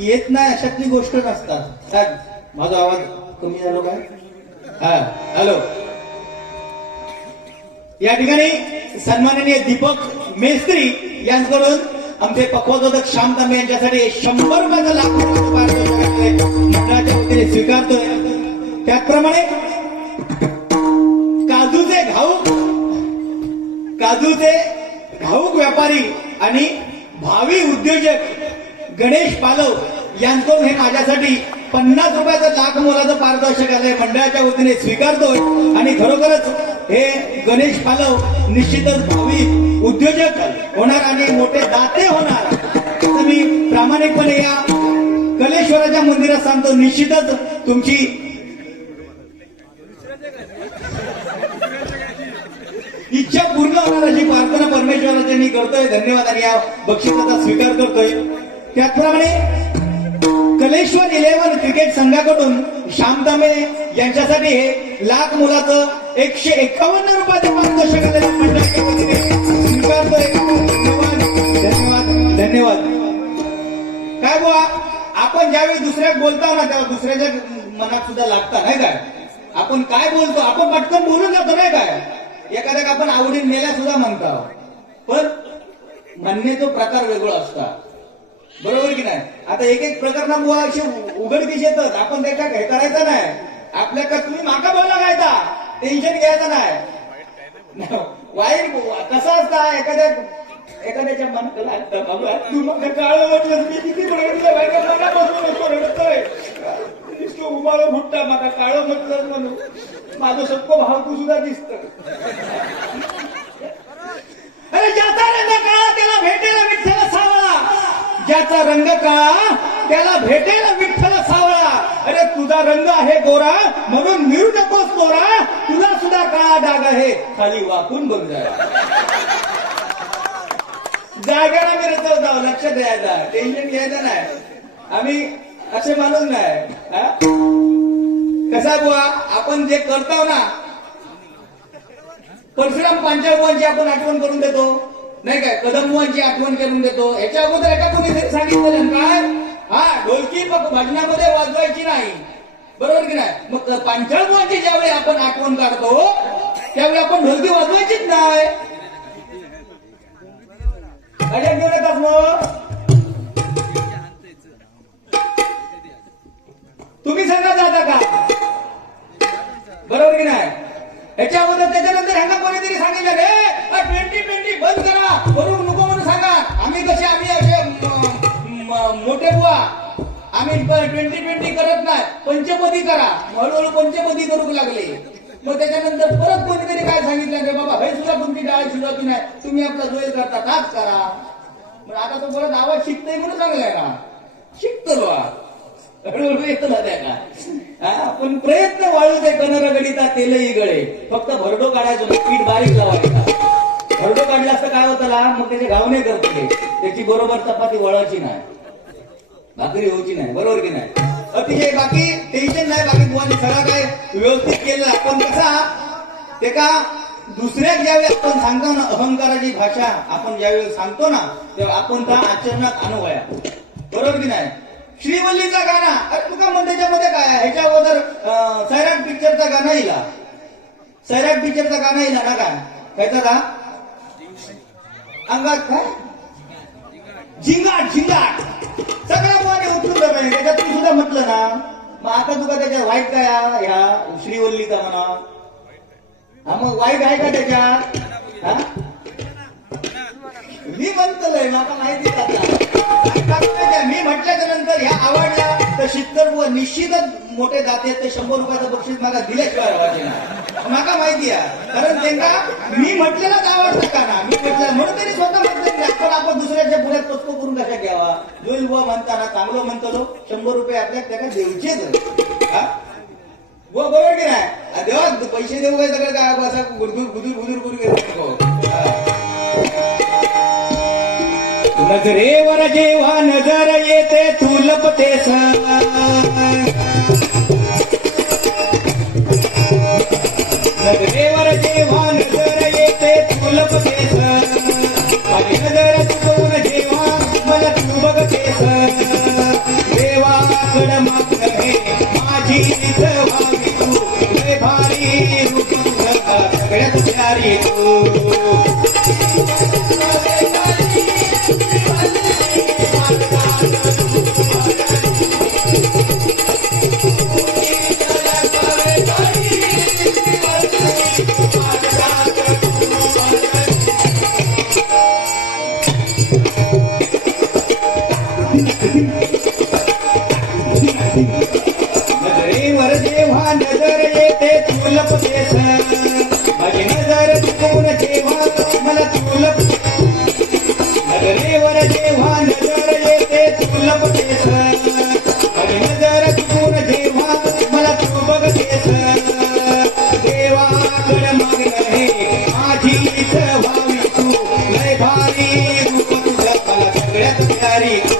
येत नाही अशातली गोष्ट नसतात. साहेब माझा आवाज कमी झालो काय? हा हॅलो. या ठिकाणी सन्माननीय दीपक मेस्त्री यांच्याकडून आमचे पक्वादोदक श्याम तांबे यांच्यासाठी 100 रुपयाचा लाख मंडळाच्या वतीने स्वीकारतोय. त्याचप्रमाणे काजूचे घाऊक व्यापारी आणि भावी उद्योजक गणेश पालव यांच्याकडून हे माझ्यासाठी 50 रुपयाचं लाख मोलाचं पारितोषिक आलंय मंडळाच्या वतीने स्वीकारतोय. आणि खरोखरच हे गणेश पालव निश्चितच भावी उद्योजक होणार आणि मोठे दाते होणार असं मी प्रामाणिकपणे या कलेश्वराच्या मंदिरात सांगतो. निश्चितच तुमची इच्छा पूर्ण होणार अशी प्रार्थना परमेश्वराच्या मी करतोय. धन्यवाद आणि या बक्षिसाचा स्वीकार करतोय. त्याचप्रमाणे कलेश्वर 11 क्रिकेट संघाकडून श्याम तांबे यांच्यासाठी हे लाख मोलाचं 151 रुपयाचं पारितोषिक आलेलं मंडळाच्या वतीने स्वीकारतोय. धन्यवाद धन्यवाद धन्यवाद. काय बुवा आपण ज्यावेळी दुसऱ्याक बोलता ना तेव्हा दुसऱ्याच्या मनात सुद्धा लागता नाही काय? आपण काय बोलतो आपण पटकन बोलून जातो नाही काय? एखाद्या आपण आवडीन मेल्या सुद्धा म्हणतो, पण म्हणण्याचा प्रकार वेगळा असतात. बरोबर की नाही? आता एक एक प्रकरण बुवा अशी उघडकीस येतात. आपण त्याच्या हे करायचं नाही. आपल्याकडे तुम्ही माका बोला गायता टेन्शन घ्यायचं नाही. वाईट कसं असता एखाद्याच्या मनात लागतं बाबा तू मग काळ म्हटलं मी किती रडतोय मनापासून रडतोय उभाळं फुटता माका काळ म्हटलं म्हणून माझं सत्व भावकू सुद्धा दिसत. अरे ज्याचा रंग काळा त्याला भेटेल विठ्ठल सावळा. ज्याचा रंग काळा त्याला भेटेल विठ्ठल सावळा. अरे तुझा रंग आहे गोरा म्हणून मिळू नकोस गोरा. तुला सुद्धा काळा डाग आहे खाली वाकून बघ जरा. जाग्याला मी रचवतो लक्ष द्यायचा टेन्शन घ्यायचं नाही. आम्ही असे माणूस नाही. कसा बुवा आपण जे करतो ना परशुराम पांचाळबुवांची आपण आठवण करून देतो नाही काय? कदमबुवांची आठवण करून देतो. याच्या अगोदर एका कोणी सांगितलं काय? हा ढोलकी भजनामध्ये वाजवायची नाही. बरोबर की नाही? मग पांचाळबुवांची ज्यावेळी आपण आठवण काढतो त्यावेळी आपण ढोलकी वाजवायचीच नाही. अरे घेऊन येतात मग तुम्ही सांगा जाता का? बरोबर की नाही? याच्या अगोदर त्याच्यानंतर ह्यांना कोणीतरी सांगितलं रे 2020 बंद करा करू नको म्हणून सांगा. आम्ही असे मोठे बुवा आम्ही 2020 करत नाही पंचपदी करा. हळूहळू पंचपदी करू लागले. मग त्याच्यानंतर परत कोणीतरी काय सांगितलं रे बाबा हे सुद्धा तुमची डाळ शिजवायची नाही तुम्ही आपला जोईल करता ताच करा. मग आता तो परत आवाज शिकतोय म्हणून चांगलाय का? शिकतो बा हळूहळू येतो ना त्या का? पण प्रयत्न वाळू दे कनर गडिता तेलही गळे. फक्त भरडो काढायचं पीठ बारीक लावायचा. भरडो काढला असतं काय होतं मग त्याचे घावणे करतो त्याची बरोबर चपाती वळायची नाही भाकरी होची नाही. बरोबर की नाही? अतिशय बाकी टेन्शन नाही. बाकी बुवांनी सगळं काय व्यवस्थित केलं. आपण कसा ते का दुसऱ्याक ज्यावेळी आपण सांगतो ना अहंकाराची भाषा आपण ज्यावेळी सांगतो ना तेव्हा आपण त्या आचरणात आणू वया. बरोबर की नाही? श्रीवल्लीचा गाणा अरे तुका मग त्याच्यामध्ये काय ह्याच्या अगोदर सैराट पिक्चरचा गाणं येईल. सैराट पिक्चरचा गाणं येईल ना काय खायचा का अंगात काय झिंगाट झिंगाट सगळ्या मुलाने उचलून जात त्याच्यात तू सुद्धा म्हटलं ना. मग आता तुका त्याच्यात वाईट काय ह्या श्रीवल्लीचा म्हणा. हा मग वाईट आहे का त्याच्यात? मी म्हणतोय मला माहिती मी म्हटल्याच्या नंतर ह्या आवडल्या तर शिक्कर निश्चितच मोठे दाते ते 100 रुपयाचं बक्षीस मला दिल्याशिवाय राहायचे ना. मला माहिती आहे कारण त्यांना मी म्हटलेलाच आवडतं का ना. मी म्हटलं म्हणून त्यांनी स्वतः म्हटलं पण आपण दुसऱ्याच्या पुढ्यात पचको करून कशा घ्यावा. जोईल बुवा म्हणताना चांगलं म्हणतो 100 रुपये आपल्या त्याला द्यायचेच. बुवा तू पैसे देऊ काय सगळं काय असं गुदूर घेतो. नजरेवर जेव्हा नजर येते तू लपतेस, नजरेवर जेव्हा नजर येते तू लपतेस, माझी नजर चुकवून जेव्हा मला तू बघतेस, देवाकडं मागणं हे माझीच व्हावी तू, लय भारी रूप तुझं सगळ्यात प्यारी तू. नजरेवर जेव्हा नजर येते तू लपतेस, माझी नजर चुकवून जेव्हा मला तू लपतेस, नजरेवर जेव्हा नजर येते तू लपतेस, माझी नजर चुकवून जेव्हा मला तू बघतेस, देवाकडे मागणं हे माझीच व्हावी तू, लय भारी रूप तुझं मला सगळ्यात प्यारी तू.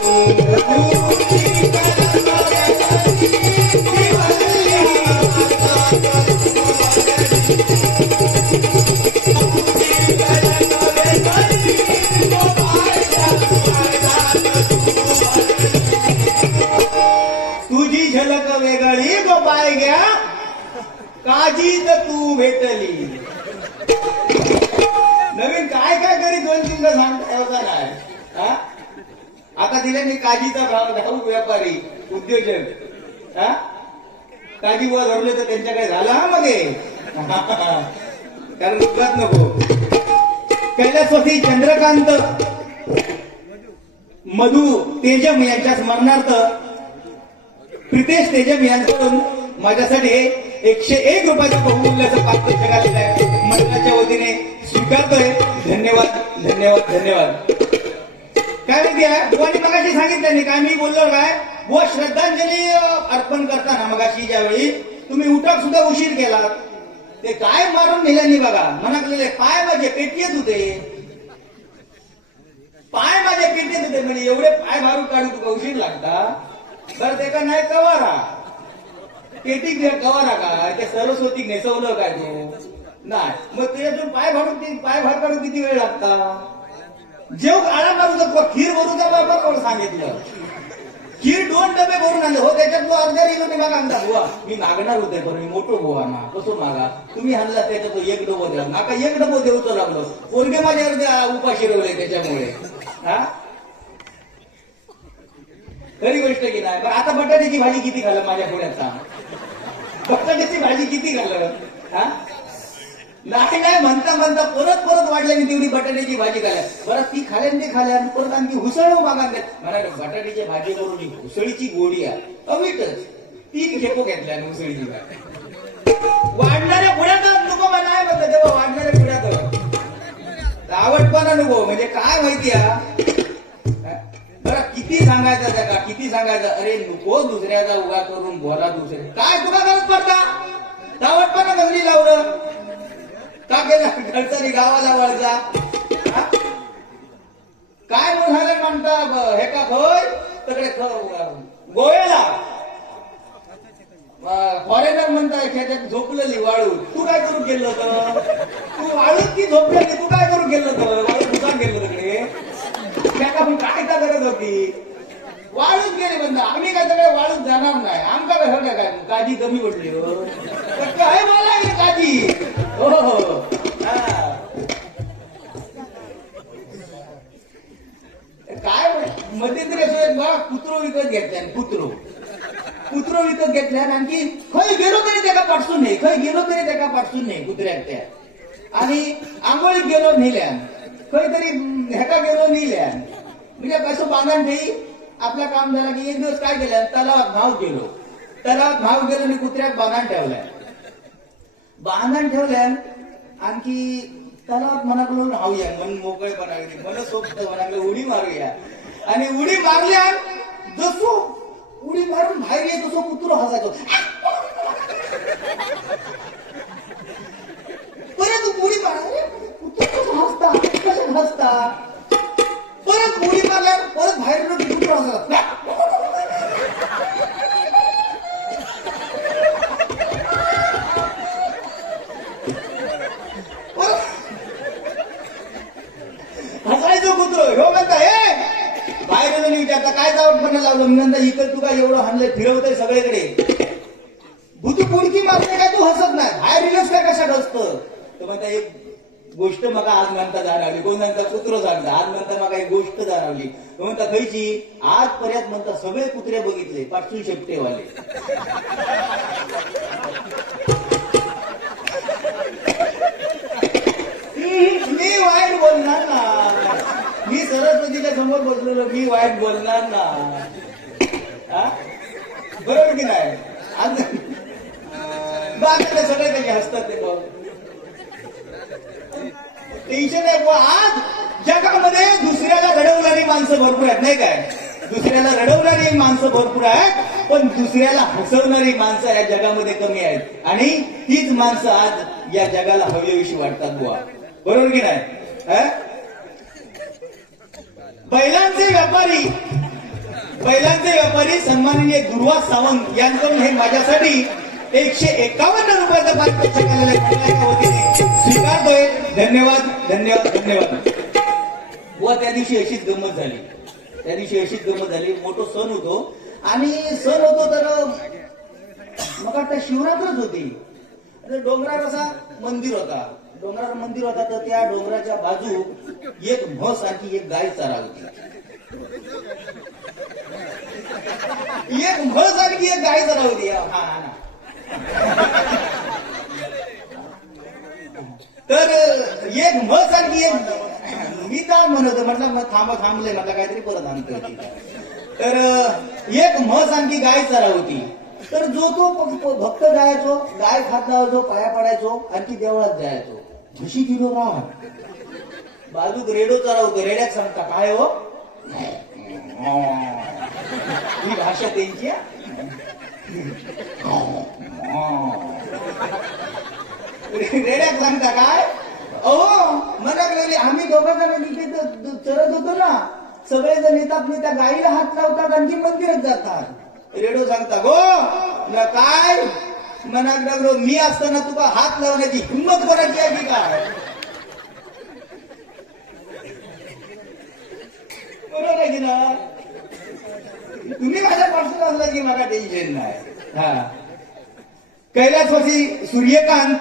तुझी झलक वेगळी गो पाय घ्या काजीत तू भेटली. नवीन काय काय करी 2-3 सांगता होता नाही हा. आता दिले मी काजीचा भाव घाऊक व्यापारी उद्योजक हा. काजी वर धरले तर त्यांच्याकडे झाला हा मग कारण उगाच नको. कैलासवासी चंद्रकांत मधु तेजम यांच्या स्मरणार्थ प्रितेश तेजम यांच्याकडून माझ्यासाठी 101 रुपयाचा बहुमूल्याचा पारितोषिक आलेला आहे. मंडळाच्या वतीने स्वीकारतोय. धन्यवाद धन्यवाद धन्यवाद. काय माहिती आहे बुवानी मगाशी सांगितलं काय मी बोललो काय व श्रद्धांजली अर्पण करताना मगाशी ज्यावेळी तुम्ही उठक सुद्धा उशीर केला ते काय मारून नेल्यानी बघा मनाकलेले पाय माझे पेटीत होते, पाय माझ्या पेटीत होते म्हणजे एवढे पाय मारून काढू तुका उशीर लागता. बरं ते का नाही कवारा पेटी कवारा काय ते सरस्वती नेसवलं काय तू नाही मग त्याच्यातून पाय भार काढून किती वेळ लागता. जेव आळा मारू शकतो खीर भरूचा बरोबर सांगितलं खीर 2 डबे भरून आणले हो त्याच्यात तो अर्धा किलो नाही मागा आणता बुवा मी मागणार होते पण मी मोठो बुवा ना कसो मागा तुम्ही आणला त्याच्यात तो 1 डबो द्या माका 1 डबो देऊचं लागलो पोरगे माझ्या अर्ध्या उपाशी रवले त्याच्यामुळे हा. खरी गोष्ट की नाही पण आता बटाट्याची भाजी किती खाल्लं माझ्या पुण्याचा बटाट्याची भाजी किती खाल्लं हा. नाही नाही म्हणता म्हणता परत वाढल्याने तेवढी बटाट्याची भाजी खाल्या परत ती खाल्यान ते खाल्या परत आणखी हुसळ मागान म्हणाले बटाट्याची भाजी करून हुसळीची गोडी आहे अवीटच 3 खेपो घेतल्या हुसळीची वाढणाऱ्या पुढ्यात नको नाही म्हणतात तेव्हा वाढणाऱ्या पुढ्यात आवडपणा नको म्हणजे काय माहिती बरं किती सांगायचं त्या किती सांगायचं अरे नको दुसऱ्याचा उगा करून बोला दुसरे काय तुला गरज पडता आवडपणा कसली लावलं का गेला घरचा गावाला वळजा काय म्हणाले म्हणता हे का खय तकडे गोव्याला फॉरेनर म्हणताय खेळ्यात झोपलेली वाळू तू काय करून गेलं होतं तू वाळूच की झोपलेली तू काय करून गेलं होतं वाळू दुकान गेलं तिकडे त्याला पण काय का गरज होती वाळूच गेले म्हणता आम्ही काय सगळे वाळूच जाणार नाही आमका कसं काय काजी कमी पडली हो काय मला काजी हो हो काय मध्यंतरी असं एक बघा कुत्रो विकत घेतल्या कुत्रो विकत घेतल्या आणखी खय गेलो तरी त्याला पाठसून नाही खय गेलो तरी त्याला पाठसून नाही कुत्र्यात त्या आणि आंघोळीत गेलो नेल्यान खय तरी ह्याका गेलो नेल्यान म्हणजे कसं बांधण ठेवी आपलं काम झालं की 1 दिवस काय केलं तलावात भाव गेलो आणि कुत्र्यात बांधण ठेवल्या आणखी तलावात मनाकडून राहूया मन मोकळे बनावे मन सोबत मनाकडे उडी मारूया आणि उडी मारल्या जसो उडी मारून बाहेर येत तसो कुत्रो हसायचो का एवढं हाणलंय फिरवतंय सगळीकडे. बुद्धी पुडकी मारते काय तू हसत नाही बाहेर रिलस काय कशात असतं. तर म्हणता एक गोष्ट मका आज म्हणता जाणवली. कोण म्हणता कुत्र सांगता आज म्हणता मका एक गोष्ट जाणवली. तो म्हणता खयची आजपर्यंत म्हणता सगळे कुत्रे बघितले पाचशे शेपटेवाले. मी वाईट बोलणार ना. मी सरस्वतीच्या समोर बसलेलो मी वाईट बोलणार ना. बरोबर की नाही. आज बाकीचे सगळे काही हसतात ते बघ. टेन्शन आहे बुवा. आज जगामध्ये दुसऱ्याला रडवणारी माणसं भरपूर आहेत नाही काय. दुसऱ्याला रडवणारी माणसं भरपूर आहेत पण दुसऱ्याला हसवणारी माणसं या जगामध्ये कमी आहेत. आणि तीच माणसं आज या जगाला हवीविषयी वाटतात बुवा. बरोबर की नाही. बैलांचे व्यापारी सन्माननीय दुर्वास सावंत यांकडून हे माझ्यासाठी 151 रुपयाचा पारितोषिक स्वीकारतोय. धन्यवाद धन्यवाद धन्यवाद. व त्या दिवशी अशीच गंमत झाली. मोठो सण होतो आणि सण होतो तर मग आता शिवरात्रच होती. डोंगरावर असा मंदिर होता तर त्या डोंगराच्या बाजू एक म्हस आणि एक गाय चारा होती. एक म्हस आणि एक गाय चारा होती. तर एक म्हस आणि एक मी काय म्हणत म्हटलं थांबले म्हटलं काहीतरी परत आणतो. तर एक म्हस आणखी गाय चारा होती. तर जो तो भक्त जायचो गाय खात जायचो पाया पडायचो आणखी देवळात जायचो. म्हशी किलो राहा बाजूक रेडो चारा होतो. रेड्याक सांगता काय हो ही भाषा त्यांची. रेड्याक सांगता काय अहो मनाक लागली. आम्ही दोघं जण चरत होतो ना सगळेजण येतात त्या गाईला हात लावतात आणखी मंदिरात जातात. रेडो सांगता गो ना काय मनाक लागलो मी असताना तुका हात लावण्याची हिंमत करायची आहे की काय. बरोबर आहे की ना. तुम्ही माझ्या पार्सल असला की मला टेन्शन नाही. कैलासवासी सूर्यकांत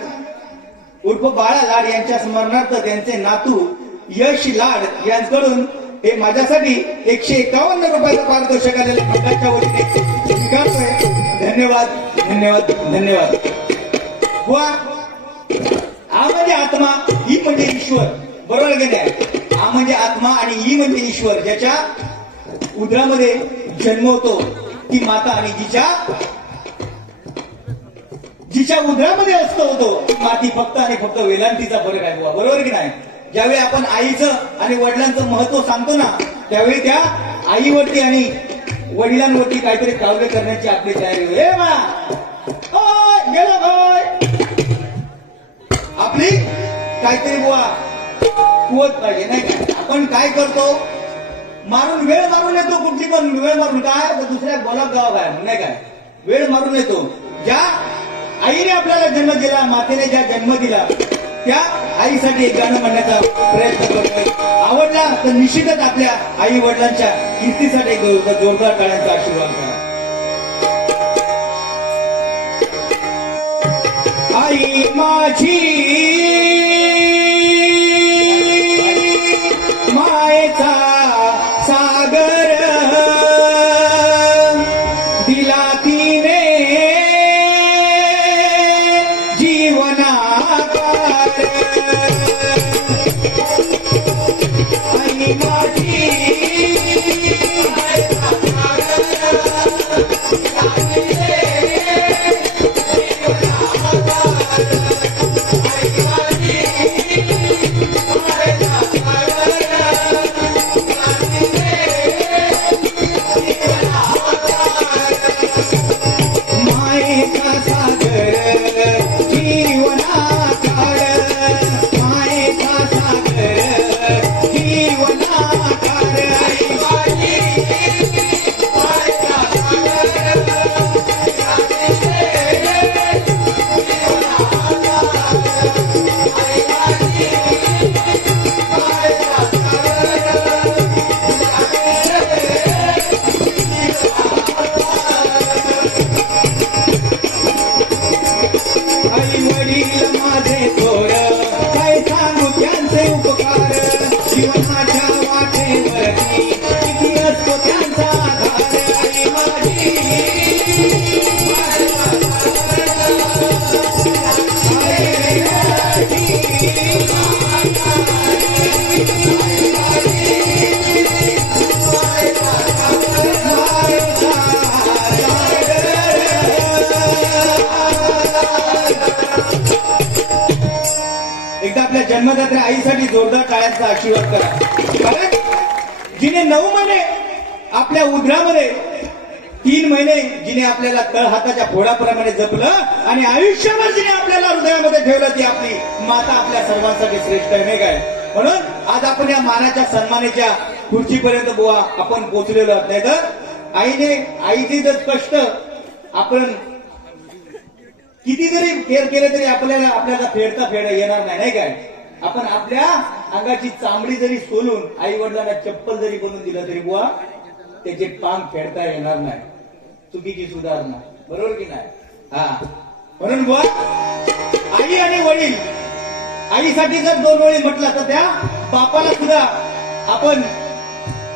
उर्फ बाळा लाड यांच्या स्मरणार्थ त्यांचे नातू यश लाड यांकडून हे माझ्यासाठी 151 रुपयाचं पारितोषिक आलेल्या मंडळाच्या वतीने स्वीकारतोय. धन्यवाद धन्यवाद धन्यवाद. बुवा हा म्हणजे आत्मा ही म्हणजे ईश्वर. बरोबर की नाही. हा म्हणजे आत्मा आणि ही म्हणजे ईश्वर. ज्याच्या उदरामध्ये जन्म होतो ती माता आणि जिच्या उदरामध्ये असतो होतो माती फक्त आणि फक्त वेलांटीचा फरक आहे बुवा. बरोबर की नाही. ज्यावेळी आपण आईचं आणि वडिलांचं महत्व सांगतो ना त्यावेळी त्या आईवरती आणि वडिलांवरती काहीतरी काव्य करण्याची आपली तयारी होईल. गेलो काय आपली काहीतरी बुवा कुवत पाहिजे नाही का. आपण काय करतो वेळ मारून येतो. कुठली पण वेळ मारून काय तर दुसऱ्या बोलाक गाव काय नाही काय वेळ मारून येतो. ज्या आईने आपल्याला जन्म दिला मातेने ज्या जन्म दिला त्या आईसाठी एक गाणं म्हणण्याचा प्रयत्न करतोय. आवडला तर निश्चितच आपल्या आई वडिलांच्या कीर्तीसाठी जोरदार टाळ्यांचा आशीर्वाद करा. आई माझी मायेचा सागर दिला तिने जीवनात. आई माझी जन्मदात्या आईसाठी जोरदार टाळ्यांचा आशीर्वाद करा. कारण जिने 9 महिने आपल्या उदरामध्ये 3 महिने जिने आपल्याला तळहाताच्या फोडाप्रमाणे जपलं आणि आयुष्यभर जिने आपल्याला हृदयामध्ये ठेवलं ती आपली माता आपल्या सर्वांसाठी श्रेष्ठ आहे नाही काय. म्हणून आज आपण या मानाच्या सन्मानाच्या खुर्चीपर्यंत बुवा आपण पोहोचलेलो आहोत. नाही तर आईचे जर कष्ट आपण किती जरी केअर केले तरी आपल्याला फेडता येणार नाही काय. आपण आपल्या अंगाची चामडी जरी सोलून आई वडिलांना चप्पल जरी बनवून दिलं तरी बुवा त्याचे पांग फेडता येणार नाही. चुकीची सुधारणा बरोबर की नाही. हा म्हणून बुवा आई आणि वडील आईसाठी जर 2 ओळी म्हटलं तर त्या बापाला सुद्धा आपण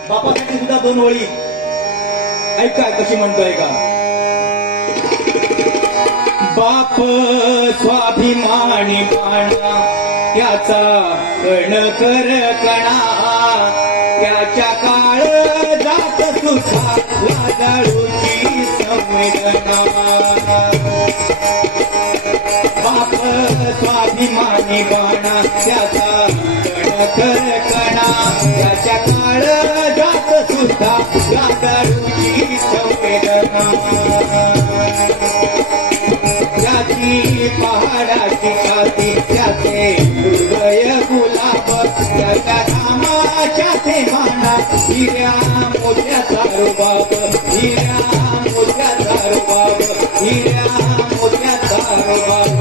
बापासाठी सुद्धा 2 ओळी ऐका कशी म्हणतोय का. बाप स्वाभिमानी बाणा त्याचा कण कर कणा त्याच्या काळ जात सुद्धा लाजाळूची संवेदना. बाप स्वाभिमानी बाणा त्याचा कण कर कणा त्याच्या काळ जात सुद्धा लाजाळूची संवेदना. त्याची पहाडाची छाती त्याचे हृदय गुलाब त्याच्या नामाच्या ते माना हिऱ्या मोत्याचा रुबाब हिऱ्या मोत्याचा रुबाब हिऱ्या मोत्याचा रुबाब.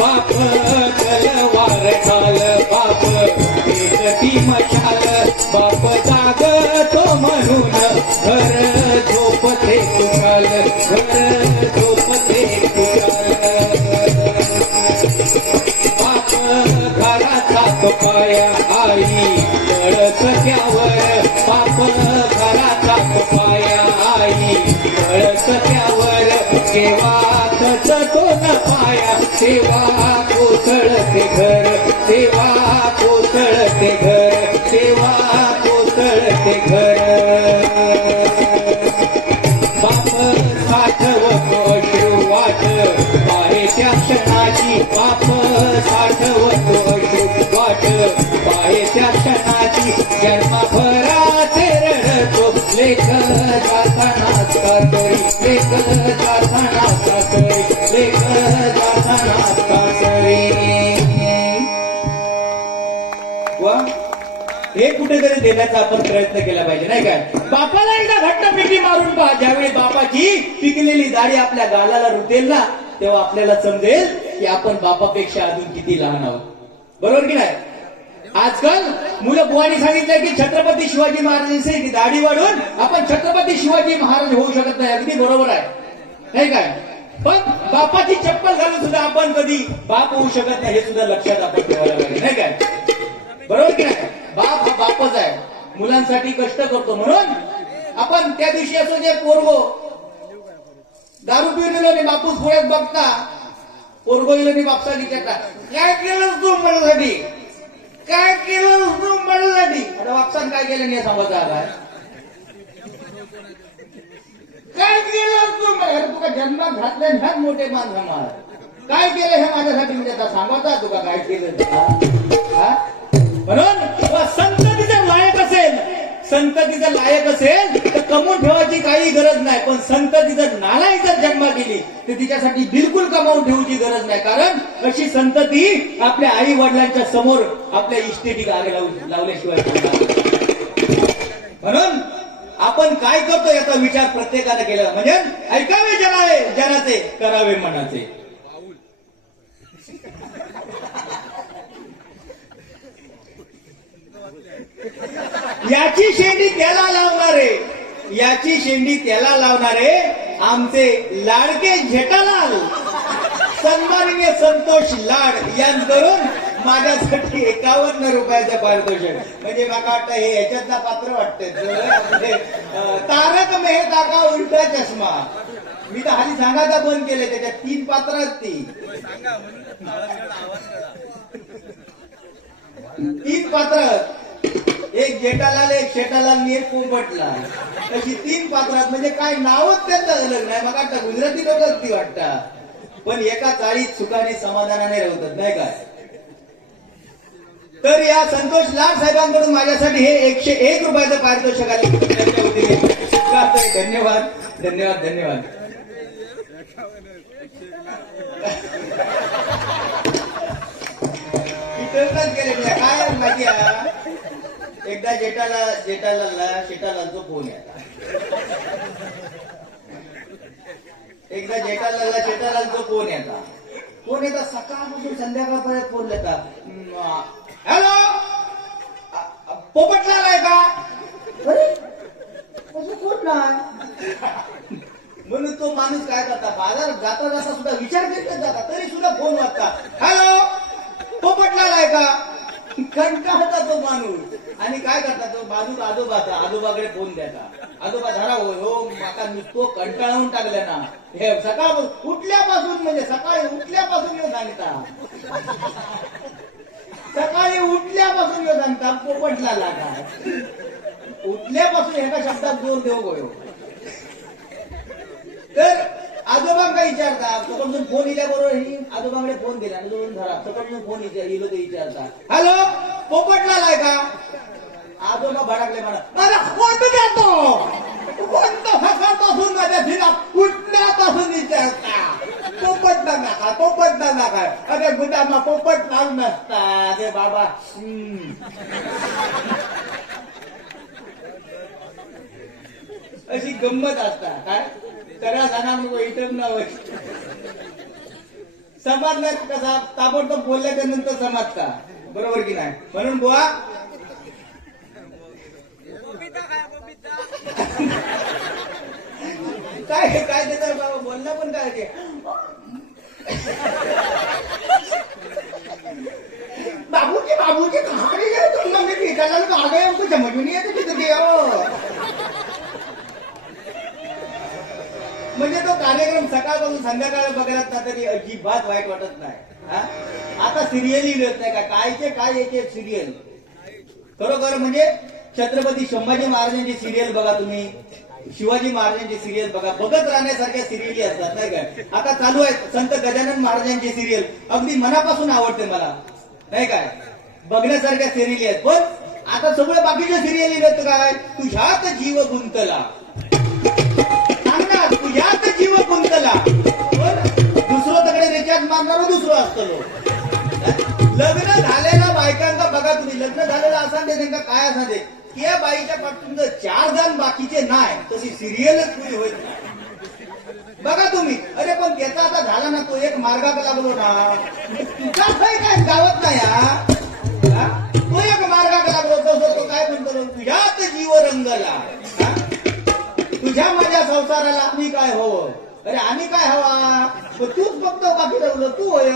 बाप तलवार ढाल बाप ती मशाल बाप जागतो म्हणून घर झोपते कुशाल घर झोपते कुशाल. बाप घराचा तो पाया आई कळस त्यावर बाप घराचा तो पाया आई कळस त्यावर केव्हा तो न पाया तेव्हा कोसळते घर तेव्हा कोसळते घर तेव्हा कोसळते घर. बाप साठवतो अश्रू वाट पाहे त्या क्षणाची बाप साठवतो अश्रू वाट पाहे त्या क्षणाची जन्मभराचे रडतो लेख जाताना सासरी लेख जाताना सासरी लेख जाताना सासरी. हे कुठेतरी देण्याचा आपण प्रयत्न केला पाहिजे नाही काय. बापाला एकदा घट्ट मिठी मारून पहा. ज्यावेळी बापाची पिकलेली दाढी आपल्या गालाला रुतेल ना तेव्हा आपल्याला समजेल की आपण बापापेक्षा अजून किती लहान आहोत. बरोबर की नाही. आजकाल मुलं बुवानी सांगितलं की छत्रपती शिवाजी महाराजांची दाढी वाढून आपण छत्रपती शिवाजी महाराज होऊ शकत नाही. अगदी बरोबर आहे नाही काय. पण बापाची चप्पल घालून सुद्धा आपण कधी बाप होऊ शकत नाही हे सुद्धा लक्षात आपण ठेवायला पाहिजे नाही काय. बरोबर की नाही. बाप हा बापच आहे. मुलांसाठी कष्ट करतो म्हणून आपण त्या दिवशी असं जे पोरगो दारू पिऊन आणि बापूस पुढ्यात बघता पोरगो आणि बापसा विचारता काय केलं तू माझ्यासाठी काय केलं तू माझ्यासाठी. आता बापसान काय केलं नाही सांगायचं काय काय केलं तू तुका जन्मात घातले ह्याच मोठे मान झाला काय केलं हे माझ्यासाठी म्हणजे आता सांगायचा तुका काय केलं. म्हणून संतती जर लायक असेल तर कमवून ठेवायची काही गरज नाही. पण संतती जर नालायक जर जन्म केली तर तिच्यासाठी बिलकुल कमावून ठेवची गरज नाही. कारण अशी संतती आपल्या आई वडिलांच्या समोर आपल्या इस्टेटी लावल्याशिवाय. म्हणून आपण काय करतो याचा विचार प्रत्येकाने केला म्हणजे ऐकावे जनाचे करावे मनाचे. याची शेंडी त्याला लावणारे आमचे लाडके जेठालाल सन्माननीय संतोष लाड यांकडून माझ्यासाठी 51 रुपयाचं पारितोषिक. म्हणजे मला वाटतं हे ह्याच्यातला पात्र वाटतंय तारक मेहता का उलटा चष्मा. मी तर हाली सांगायचा बंद केले त्याच्यात 3 पात्र असती 3 पात्र एक जेठालाल एक शेठालाल एक पोपटलाल अशी 3 पात्रात म्हणजे काय नावच त्यांचं अलग नाही. मग आता गुजराती लोकच ती वाटतात पण एका चाळीत सुखाने समाधानाने राहतात नाही काय. तर या संतोष लाड साहेबांकडून माझ्यासाठी हे 101 रुपयाचं पारितोषिक आले. त्यांच्या वतीने स्वीकारतोय. धन्यवाद धन्यवाद धन्यवाद. काय माहिती आहे, एकदा जेठालालचा फोन यायचा. एकदा जेठालालचा फोन येतात सकाळपासून संध्याकाळपर्यंत फोन येतात. हॅलो, पोपटलाल आहे का? फोन नाही. म्हणून तो माणूस काय करता, बाजारात जाता जाता सुद्धा विचार करत जाता तरी सुद्धा फोन वाजता. हॅलो, पोपटलाल आहे का? कंटाळता तो माणूस. आणि काय करता तो बाजूला आजोबाकडे फोन द्यायचा. आजोबा झाला हो आता तो कंटाळून टाकल्या ना. हे सकाळ उठल्यापासून म्हणजे सकाळी उठल्यापासून येऊ सांगता. सकाळी उठल्यापासून येऊ सांगता पोपटलाल काय उठल्यापासून एका शब्दात जोर देऊ गयो. तर आजोबांका विचारता तोकडून फोन इल्याबरोबर ही आजोबांकडे फोन दिला धरा तोकडून फोन इलो ते विचारता. हॅलो, पोपटलाल आहे का? आजोबा भडकले मला फोन देतो. कोणतं सकाळपासून माझ्या फिरा उठल्यापासून विचारता पोपटला नका. अरे गुदामा पोपटलाल नसता. अरे बाबा अशी गंमत असता काय सगळ्या जणांना इथं नाव समाजला कसा ताबडतोब बोलल्याच्या नंतर समजता. बरोबर की नाही. म्हणून बुवा काय ते तर बाबा बोलणं पण काय ते बाबूची कहाणी तुमला मी भेटायला आ गए हमको समझ में नहीं आती किती म्हणजे तो कार्यक्रम सकाळपासून संध्याकाळ बघायला तरी अजिबात वाईट वाटत नाही. आता सिरियलही मिळत नाही का कायचे काय एक सिरियल खरोखर म्हणजे छत्रपती संभाजी महाराजांची सिरियल बघा तुम्ही, शिवाजी महाराजांची सिरियल बघा, बघत राहण्यासारख्या सिरियली असतात नाही काय. आता चालू आहेत संत गजानन महाराजांची सिरियल, अगदी मनापासून आवडते मला नाही काय. बघण्यासारख्या सिरियली आहेत. पण आता सगळं बाकीच्या सिरियली आहेत काय तुझ्यात जीव गुंतला सांगणार तुझ्यात जीव गुंतला. पण दुसरं तकडे रिचार्ज मारणार दुसरं असतं. लग्न झालेल्या बायकांचा बघा तुम्ही, लग्न झालेला असा दे त्यांना काय असा दे या बाईच्या पाठून जर 4 जण बाकीचे नाही तशी सिरियलच पुरी होत नाही. बघा तुम्ही. अरे पण त्याचा आता झाला ना तो एक मार्गाला लागलो ना तुझा काय गावत नाही तो एक मार्गाला लागलो तो काय म्हणतो तुझ्यात जीव रंगला तुझ्या माझ्या संसाराला मी काय हवं. अरे आम्ही काय हवा तूच फक्त बाकी ठेवलं तू होय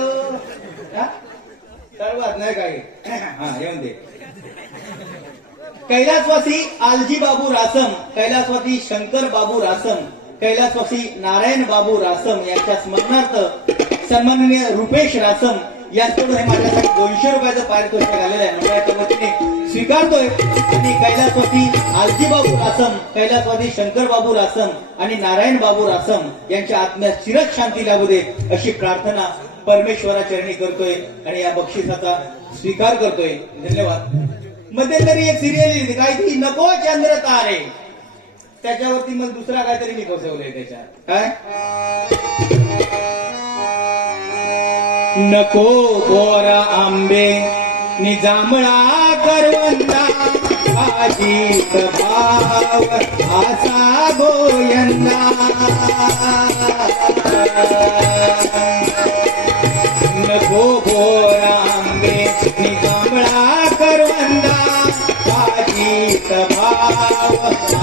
सर्वात नाही काही. हा येऊन दे. कैलासवासी आलजी बाबू रासम, कैलासवासी शंकर बाबू रासम, कैलासवासी नारायण बाबू रासम यांच्या स्मरणार्थ सन्माननीय रुपेश रासम यांच्याकडून हे माझ्यासाठी 200 रुपयाचं पारितोषिक आलेलं आहे. मंडळाच्या वतीने स्वीकारतोय. आणि कैलासवासी आलजी बाबू रासम, कैलासवासी शंकर बाबू रासम आणि नारायण बाबू रासम यांच्या आत्म्यात चिरच शांती लाभू दे अशी प्रार्थना परमेश्वराचरणी करतोय आणि या बक्षिसाचा स्वीकार करतोय. धन्यवाद. मध्यंतरी एक सिरियल लिहिली काय ती नको चंद्र तारे, त्याच्यावरती मग दुसरा काहीतरी मी बसवलंय त्याच्यात काय नको बोरा आंबे निजामळा करवंदा अजित भाव असा गोयंदा नको बोरा आंबे निजामळा करवंदा अजित भाव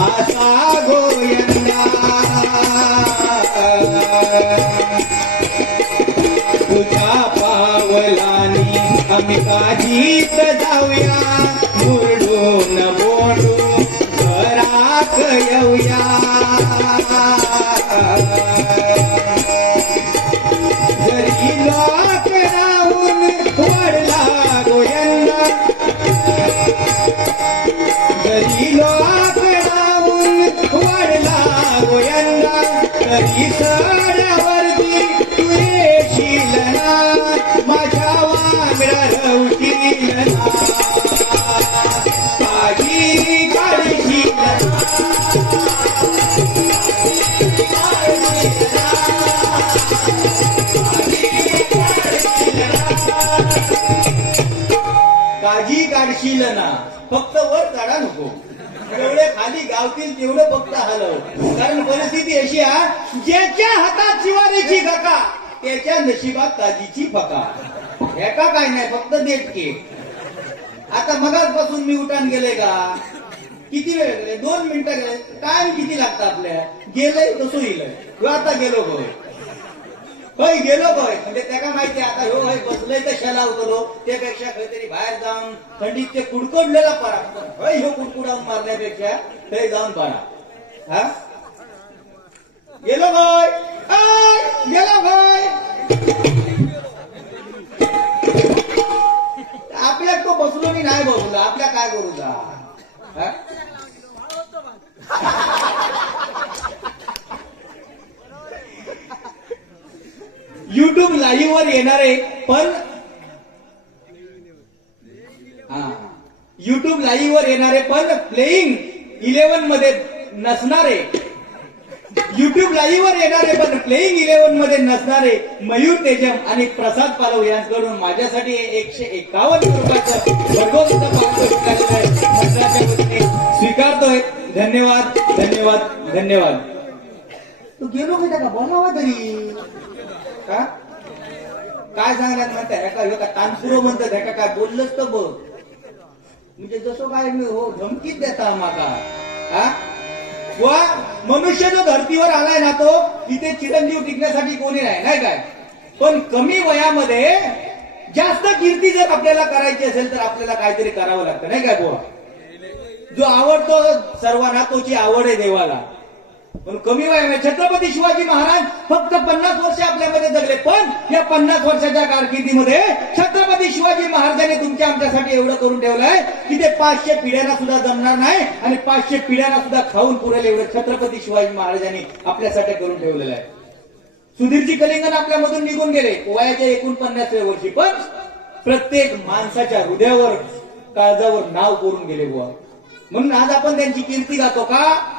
असा गोयंदा तुझ्या पावलानी आम्ही काजीत जाऊया मुरडून बोंडून घरात येऊया जरी लोक राहून वाढला गोयंदा जरी लोक राहून वाढला गोयंदा तरी सडावरती तुझे बसशील ना, फक्त वर चढा नको. जेवढे खाली गावतील तेवढं फक्त हलव. कारण परिस्थिती अशी आहे, ज्याच्या हातात शिवारीची घका त्याच्या नशिबात काजीची फका. एका काय नाही, फक्त देटके. आता मगाचपासून मी उठान गेले का, किती वेळ गेले, 2 मिनिटं गेले, टाइम किती लागतं आपल्या, गेलंय तसं येईल. आता गेलो होय गेलो होय, म्हणजे त्याला माहिती आता हो होय बसलंय तर शाला उतरलो, त्यापेक्षा काहीतरी बाहेर जाऊन थंडीत ते कुडकुडलेला परा होय, हो कुडकुडावून मारण्यापेक्षा ते जाऊन परा. हा गेलो होय, गेलो होय. आपल्या तो बसलो नाही बसलो, आपल्या काय करू जा. युट्यूब लाईव्ह वर येणारे पण युट्यूब लाईव्ह वर येणारे पण प्लेइंग 11 मध्ये नसणारे, युट्यूब लाईव्ह वर येणारे पण प्लेइंग 11 मध्ये नसणारे मयूर तेजम आणि प्रसाद पालव यांच्याकडून माझ्यासाठी 151 रुपयाचं भरघोस मंडळाच्या वतीने स्वीकारतोय. धन्यवाद धन्यवाद धन्यवाद. तू गेलो का का बोलावा तरी का काय सांगण्यात म्हणताय का तानपुरो म्हणतात ह्या काय बोललंच तर बघ, म्हणजे जसं काय मी हो धमकीच देता माका. वा मनुष्य जो धर्तीवर आलाय ना तो इथे चिरंजीव टिकण्यासाठी कोणी नाही काय, पण कमी वयामध्ये जास्त कीर्ती जर आपल्याला करायची असेल तर आपल्याला काहीतरी करावं लागतं नाही काय बुवा. जो आवडतो सर्वांना तोची आवड आहे देवाला, पण कमी वयामध्ये छत्रपती शिवाजी महाराज फक्त 50 वर्ष आपल्यामध्ये जगले, पण या 50 वर्षाच्या कारकिर्दीमध्ये छत्रपती शिवाजी महाराजांनी तुमच्या आमच्यासाठी एवढं करून ठेवलंय की ते 500 पिढ्यांना सुद्धा जमणार नाही आणि 500 पिढ्यांना सुद्धा खाऊन पुरेल एवढं छत्रपती शिवाजी महाराजांनी आपल्यासाठी करून ठेवलेलं आहे. सुधीरजी कलिंगन आपल्यामधून निघून गेले वयाच्या 49व्या वर्षी, पण प्रत्येक माणसाच्या हृदयावर काळजावर नाव कोरून गेले बुवा. म्हणून आज आपण त्यांची कीर्ती गातो का.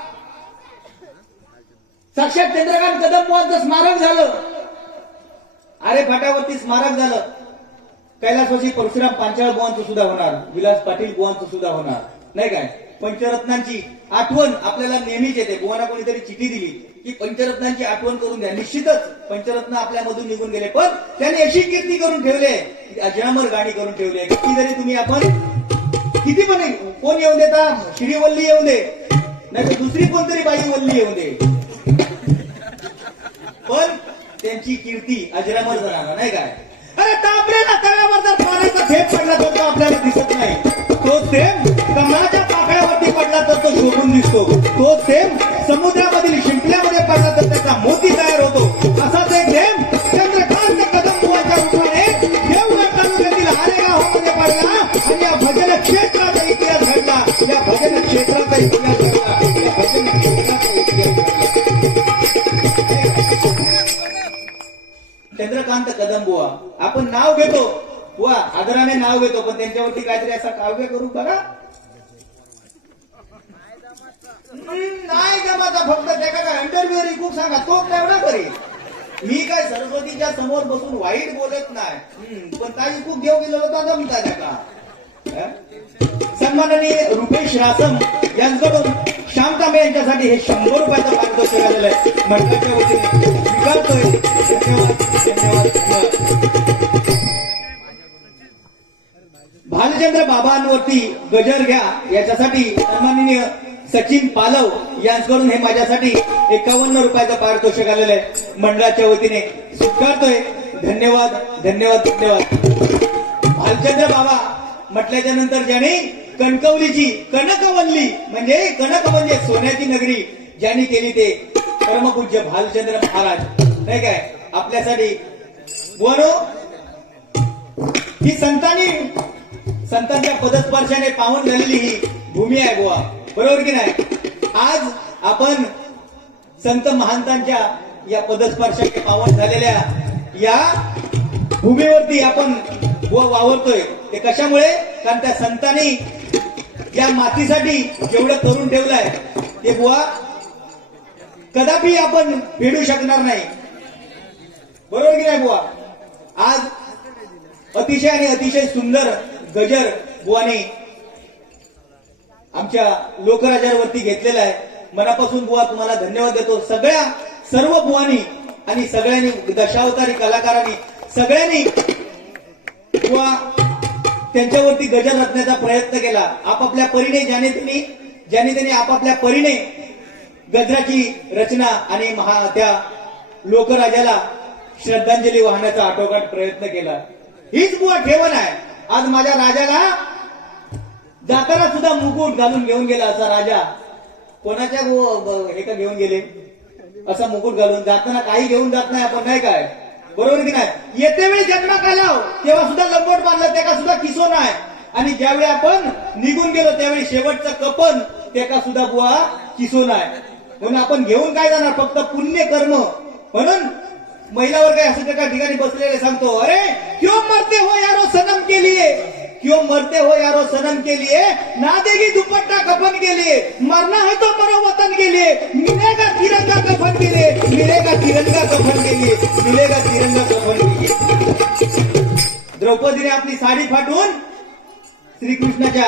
साक्षात चंद्रकांत कदम बुवांचं स्मारक झालं, आरे फाट्यावरती स्मारक झालं, कैलासवासी परशुराम पांचाळ बुवांचं सुद्धा होणार, विलास पाटील बुवांचं सुद्धा होणार नाही काय. पंचरत्नांची आठवण आपल्याला नेहमीच येते. बुवांना कोणीतरी चिठी दिली की पंचरत्नांची आठवण करून द्या. निश्चितच पंचरत्न आपल्यामधून निघून गेले, पण त्यांनी अशी कीर्ती करून ठेवली, अजरामर गाणी करून ठेवली. किती जरी तुम्ही आपण किती पण कोण येऊ देता, श्रीवल्ली येऊ दे नाही तर दुसरी कोणतरी बाई वल्ली येऊ दे, पण त्यांची कीर्ती अजरामर राहणार नाही काय. अरे तांबरेला तळ्यावर जर पाण्याचा थेंब पडला तर तो आपल्याला दिसत नाही, तो थेंब कमळाच्या पाकळ्यावरती पडला तर तो शोभून दिसतो, तो थेंब समुद्रामधील शिंपल्यामध्ये पडला तर त्याचा मोती तयार होतो. असाच एक थेंब चंद्रकांत कदम बुवांच्या रूपाने देवगड तालुक्यातील आरेगाव मध्ये पडला आणि या भजन क्षेत्राचा इतिहास घडला, या भजन क्षेत्राचा इतिहास घडला, या भजन क्षेत्राचा इतिहास घडला. चंद्रकांत कदम बुवा आपण नाव घेतो बुवा, आदराने नाव घेतो, पण त्यांच्यावरती काहीतरी असा काव्य करू बघा. नाही जमाचा फक्त त्याला काय अंडरवेअर खूप सांगा तो तेवढा करेल. मी काय सरस्वतीच्या समोर बसून वाईट बोलत नाही, पण काही खूप घेऊ गेलो होता जमता त्याला. सन्माननीय रुपेश रासम यांच्याकडून श्यामतांबे यांच्यासाठी हे 100 रुपयाचं पारितोषिक आलेलं आहे, मंडळाच्या वतीने स्वीकारतोय. धन्यवाद धन्यवाद धन्यवाद. भालचंद्र बाबांवरती गजर घ्या याच्यासाठी सन्माननीय सचिन पालव यांच्याकडून हे माझ्यासाठी 51 रुपयाचं पारितोषिक आलेलं आहे, मंडळाच्या वतीने स्वीकारतोय. धन्यवाद धन्यवाद धन्यवाद. भालचंद्र बाबा म्हटल्याच्या नंतर ज्याने कणकवलीची कनकवल्ली म्हणजे कनक म्हणजे सोन्याची नगरी ज्यांनी केली ते परमपूज्य भालचंद्र महाराज नाही काय. आपल्यासाठी बोलो ही संतांच्या पदस्पर्शाने पावन झालेली ही भूमी आहे बुवा, बरोबर की नाही. आज आपण संत महंतांच्या या पदस्पर्शाने पावन झालेल्या या भूमीवरती आपण वावरतोय. ते कशामुळे, कारण त्या संतांनी या मातीसाठी जेवढं करून ठेवलंय ते बुवा कदापि आपण फेडू शकणार नाही, बरोबर की नाही बुवा. आज अतिशय आणि अतिशय सुंदर गजर बुवाने आमच्या लोकराजावरती घेतलेला आहे. मनापासून बुवा तुम्हाला धन्यवाद देतो. सर्व बुवांनी आणि सगळ्यांनी दशावतारी कलाकारांनी सगळ्यांनी बुवा त्यांच्यावरती गजर रचण्याचा प्रयत्न केला. आपापल्या परीने ज्याने त्यांनी आपापल्या परीने गजराची रचना आणि त्या लोकराजाला श्रद्धांजली वाहण्याचा आटोकाट प्रयत्न केला. हीच बुवा ठेवण आहे. आज माझ्या राजाला जाताना सुद्धा मुकुट घालून घेऊन गेला. असा राजा कोणाच्या हे का घेऊन गेले असा मुकुट घालून जाताना काही घेऊन जात नाही आपण, नाही काय? बरोबर की नाही? येते वेळी जन्माक आला तेव्हा सुद्धा लंबोट बांधलं, त्याका सुद्धा किसो नाही. आणि ज्यावेळी आपण निघून गेलो त्यावेळी शेवटचं कपन त्याका सुद्धा बुवा किसो नाही. म्हणून आपण घेऊन काय जाणार? फक्त पुण्य कर्म. म्हणून महिलावर काय असं त्या ठिकाणी बसलेले सांगतो, अरे क्यों मरते हो यारो सनम के लिए, क्यों मरते हो यारो सनम के लिए, ना देगी दुपट्टा कफन के लिए, मरना है तो मरो वतन के लिए, मिलेगा तिरंगा कफन के लिए, मिलेगा तिरंगा कफन के लिए, मिलेगा तिरंगा कफन के लिए. द्रौपदीने आपली साडी फाटून श्रीकृष्णाच्या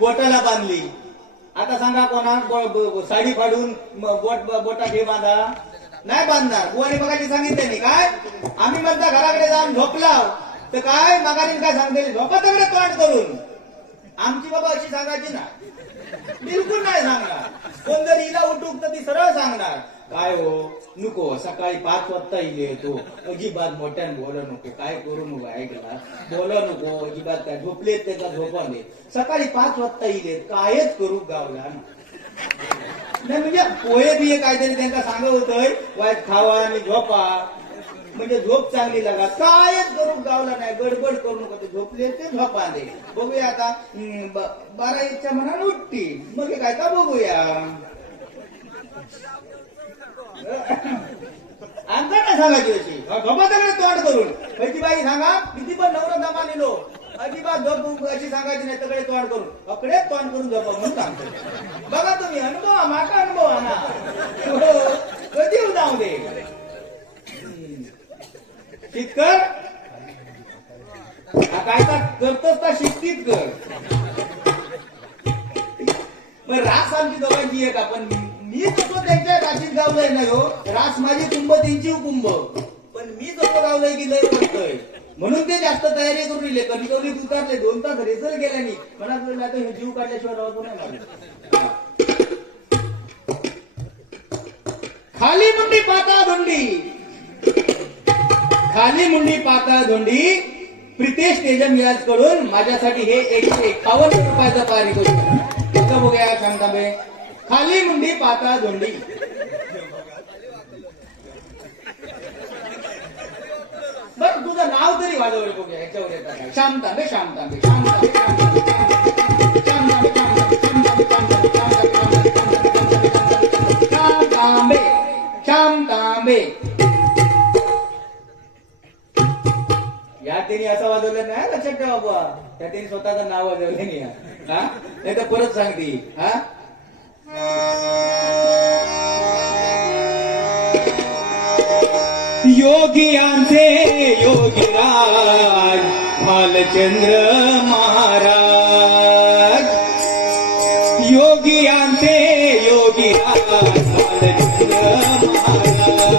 बोटाला बांधली. आता सांगा कोणा साडी फाडून बोटा घे बांधा? नाही बांधणार. बुवाने मगाशी सांगितले काय, आम्ही म्हणता घराकडे जाऊन झोपलाव तर काय मगाने काय सांगते, झोपाकडे तोंड करून. आमची बाबा अशी सांगायची ना, बिलकुल नाही सांगणार. कोण जर हिला उठूक तर ती सरळ सांगणार, काय हो नको सकाळी 5 वाजता इले तो अजिबात मोठ्याने बोल नको, काय करू नको, ऐकला बोल नको अजिबात, काय झोपलेत त्याचा झोपा दे. सकाळी 5 वाजता इले कायच करू गावला नाही. म्हणजे पोहे बिये काहीतरी त्यांना सांगत होतंय, वाईट खावा आणि झोपा म्हणजे झोप चांगली लागा. कायच करू गावला नाही, गडबड करू नको, ते झोपले ते झोपा दे. बघूया आता 12 इच्छा म्हणा उठती मग काय का बघूया. आमचा काय सांगायची अशी झोपाकडे तोंड करून. पैकी बाई सांगा किती पण नवरा दमा लिहिलो अजिबात झोप अशी सांगायची नाही, तकडे तोंड करून अकडे तोंड करून झोपा म्हणून सांगतो. बघा तुम्ही अनुभवा, माका अनुभवा ना, कधी उदाव दे शितकर काय करतोस का शिस्तीत कर. मग रास आमची दोघांची एक, आपण मी जसो त्यांच्या राशीत गावलंय नाही हो, रास माझी कुंभ त्यांची कुंभ, पण मी जसं गावलंय की लय वाटतंय म्हणून ते जास्त तयारी करून दिले. कधी कधी उतारले 2 तास रेसल गेल्यानी मला हे जीव काढल्याशिवाय राहतो नाही. खाली मुंडी पाता धोंडी, खाली मुंडी पाता धोंडी. प्रितेश तेजम याज कडून माझ्यासाठी हे 151 रुपयाचं पारितोषिक. बघूया शांताबे. खाली मुंडी पाता धोंडी. बरं तुझं नाव तरी वाजवलं बघूया याच्यावर येतात. शांताबे शांताबे शांताबे शांताबे शांताबे. या त्यांनी असं वाजवलं नाही, लक्षात ठेवा बाबा, त्या त्यांनी स्वतःचं नाव वाजवलं नाही. हा नाही तर परत सांगते. हा योगियांचे योगीराज भालचंद्र महाराज, योगियांचे योगीराज भालचंद्र महाराज.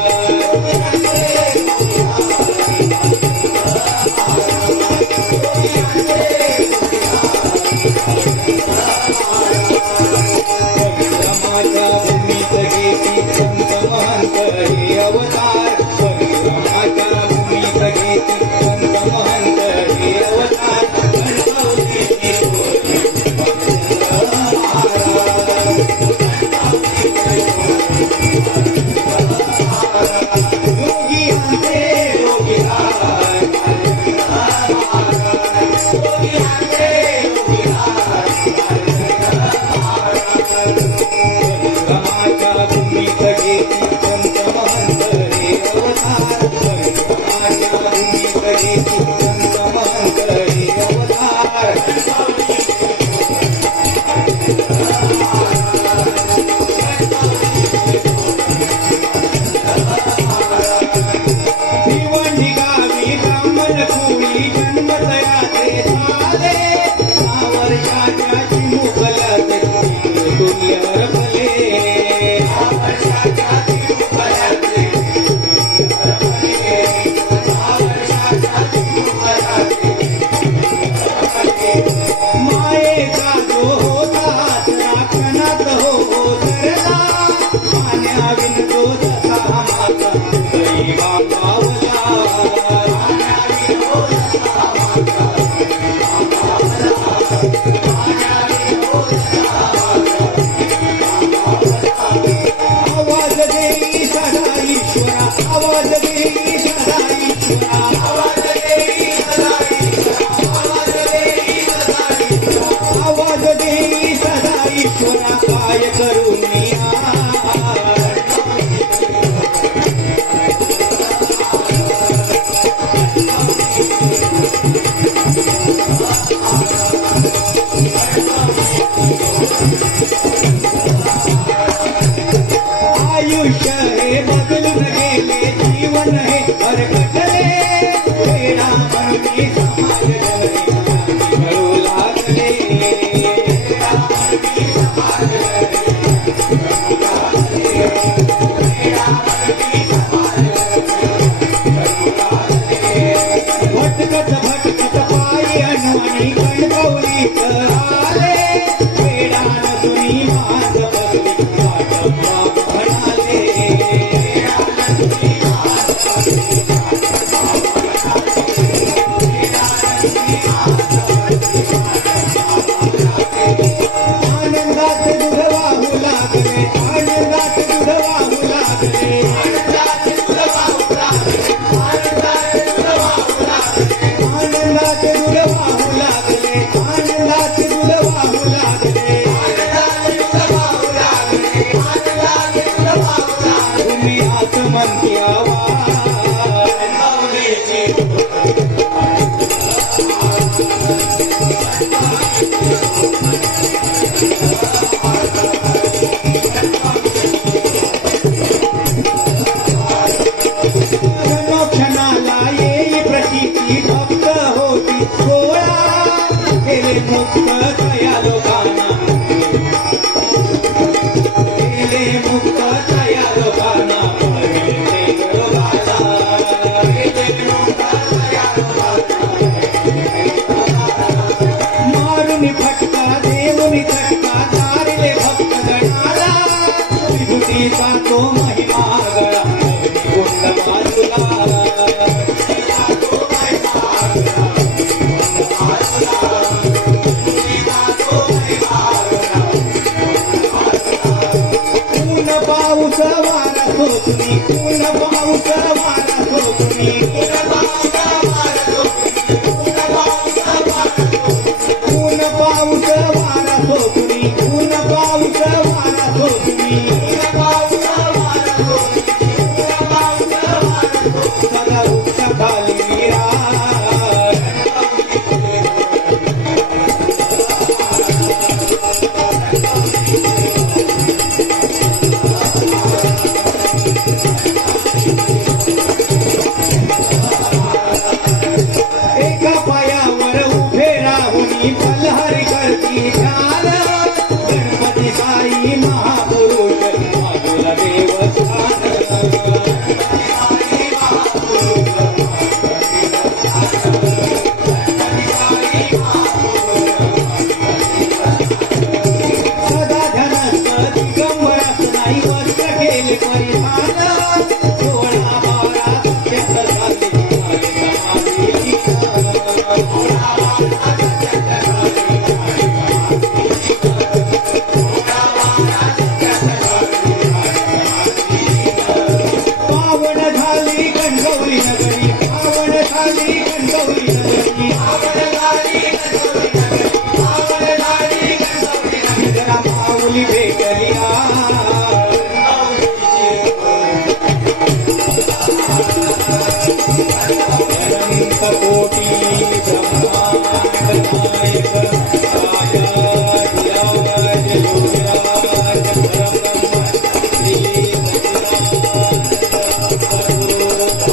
फार कटले वेडा म्हणून समाज जगणे कळू लागले वेडा म्हणून समाज जगणे कळू लागले वेडा म्हणून समाज जगणे कळू लागले भटकत भटकत पायी अनवाणी कणकवली तर आले वेडा नसुनी माझ बसली वाट म्हणाले आनंदात दूध वाहू लागले आनंदात दूध वाहू लागले आनंदात दूध वाहू लागले आनंदात दूध वाहू लागले आनंदात दूध वाहू लागले आनंदात दूध वाहू लागले आनंदात दूध वाहू लागले आनंदात दूध वाहू लागले तुम्ही आस म्हणती आवाज क्षणाला येई प्रचिती भक्त होती गोळा केले मुक्त तया लोकांना केले मुक्त तया लोकांना पळविले देवळाला केले मुक्त तया लोकांना मारुनी फटका देऊनी फटका तारले भक्त गणाला विभूतीचा तो महिमा गळा गुंड बाजूला ऊन पाऊस वारा सोसुनी ऊन पाऊस वारा सोसुनी ऊन पाऊस वारा सोसुनी ऊन पाऊस वारा सोसुनी ऊन पाऊस वारा सोसुनी ऊन पाऊस वारा सोसुनी ऊन पाऊस वारा सोसुनी ऊन पाऊस वारा सोसुनी सदा वृक्षाखाली विराज एका पायावर उभे राहुनी पल्हारी करती ध्यान गणपती साई महापुरुष बाजूला देवस्थान सदा धनस्थ दिगंबरस नाही वस्त्र केले परिधान सोळा बारा सत्य साते पावन झाली गणगौरी नगरी पावन झाली गणगौरी नगरी पावन झाली गणगौरी नगरी पावन झाली गणगौरी नगरी जरा माऊली भेटली अनंत कोटी ब्रह्मांड नायक राजा धिराज योगिराज परब्रह्म श्री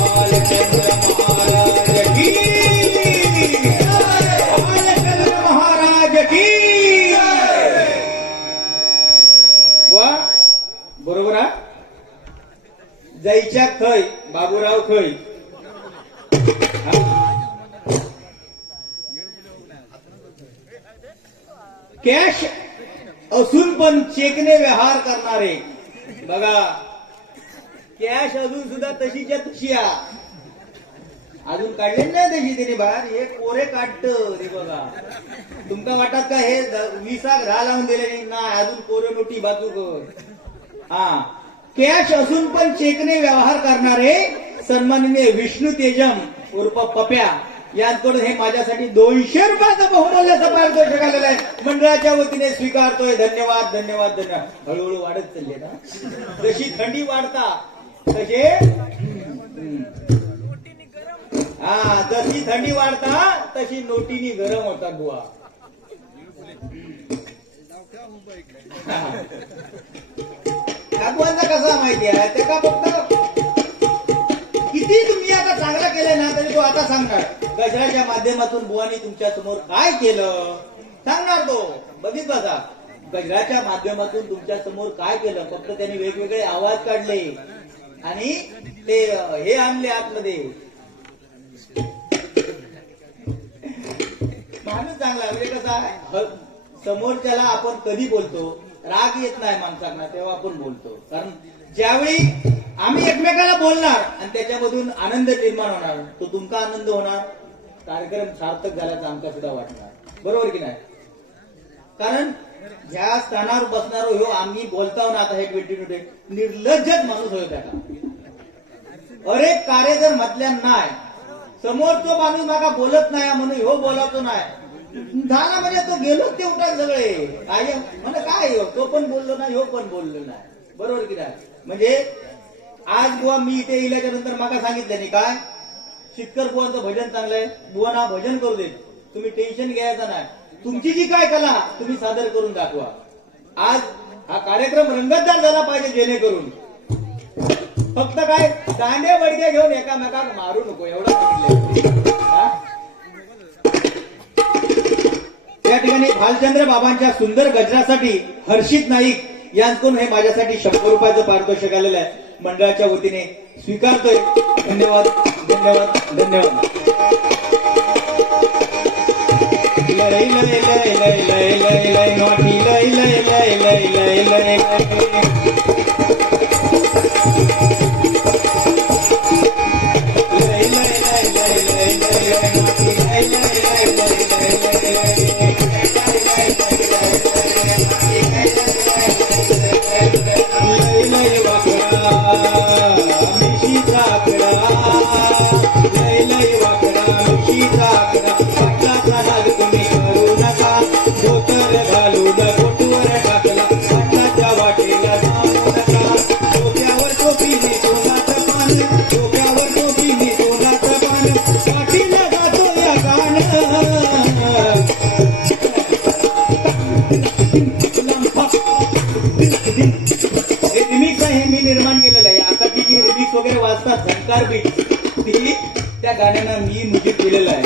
बालचंद्र महाराज की बालचंद्र महाराज की वा बरोबर हा जायच्या खय बाबूराव खय कॅश असून पण चेकने व्यवहार करणारे बघा कॅश अजून सुद्धा तशीच्या तशी अजून काढले नाही तशी त्याने बाहेर हे कोरे काढत रे बघा तुमका वाटत का हे 20 घरा लावून दिले नाही अजून कोरे नोटी बाजू कर हा कॅश असून पण चेकने व्यवहार करणारे सन्माननीय विष्णू तेजम उर्फ पप्या यांकडून हे माझ्यासाठी 200 रुपयाचा बहुमूल्याचा पारितोषिक आलेला आहे मंडळाच्या वतीने स्वीकारतोय धन्यवाद धन्यवाद धन्यवाद हळूहळू वाढत चालले ना जशी थंडी वाढता तसे हा जशी थंडी वाढता तशी नोटीनी गरम होता बुवा ठाकूरांचा कसा माहिती आहे त्या का फक्त किती तुम्ही आता केलंय ना तरी तो आता सांगणार गजराच्या माध्यमातून बुवानी तुमच्या समोर काय केलं सांगणार तो. बघित बघा गजराच्या माध्यमातून तुमच्या समोर काय केलं. फक्त त्यांनी वेगवेगळे आवाज काढले आणि ते हे आणले आतमध्ये. माणूस चांगला म्हणजे कसा समोरच्याला आपण कधी बोलतो राग येत नाही माणसांना तेव्हा आपण बोलतो. कारण ज्यावेळी आम्ही एकमेकाला बोलणार आणि त्याच्यामधून आनंद निर्माण होणार तो तुमचा आनंद होणार कार्यक्रम सार्थक झाल्याचं आमचा सुद्धा वाटणार. बरोबर की नाही. कारण ज्या स्थानावर बसणार हो आम्ही बोलताव ना आता हे 2020 निर्लज्जच माणूस होय त्याला. अरे कार्य जर म्हटल्या नाही समोरचो माणूस माका बोलत नाही म्हणून ह्यो बोलावतो नाही झाला म्हणजे तो गेलो ते उठाय सगळे काय म्हणजे काय तो पण बोललो नाही ह्यो पण बोललो नाही. बरोबर की नाही. म्हणजे आज बुवा मी इथे येल्याच्या नंतर माका सांगितलं नाही काय शितकर बुवांचं भजन चांगलंय बुवांना भजन करू देत तुम्ही टेन्शन घ्यायचं नाही. तुमची जी काय कला तुम्ही सादर करून दाखवा. आज हा कार्यक्रम रंगतदार झाला पाहिजे जेणेकरून फक्त काय दांडे बडके घेऊन एकामेकाला मारू नको एवढं सांगितलं. त्या ठिकाणी भालचंद्र बाबांच्या सुंदर गजरासाठी हर्षित नाईक यांकडून हे माझ्यासाठी 100 रुपयाचं पारितोषिक आलेलं आहे. मंडळाच्या वतीने स्वीकारतोय. धन्यवाद धन्यवाद धन्यवाद. लय लय लय लय लय लय लय नॉटी लय लय लय लय लय लय निर्माण केलेलं आहे. आता ती जी रिमिक्स वगैरे वाजतात झंकार बीट ती त्या गाण्यानं मी म्युझिक केलेलं आहे.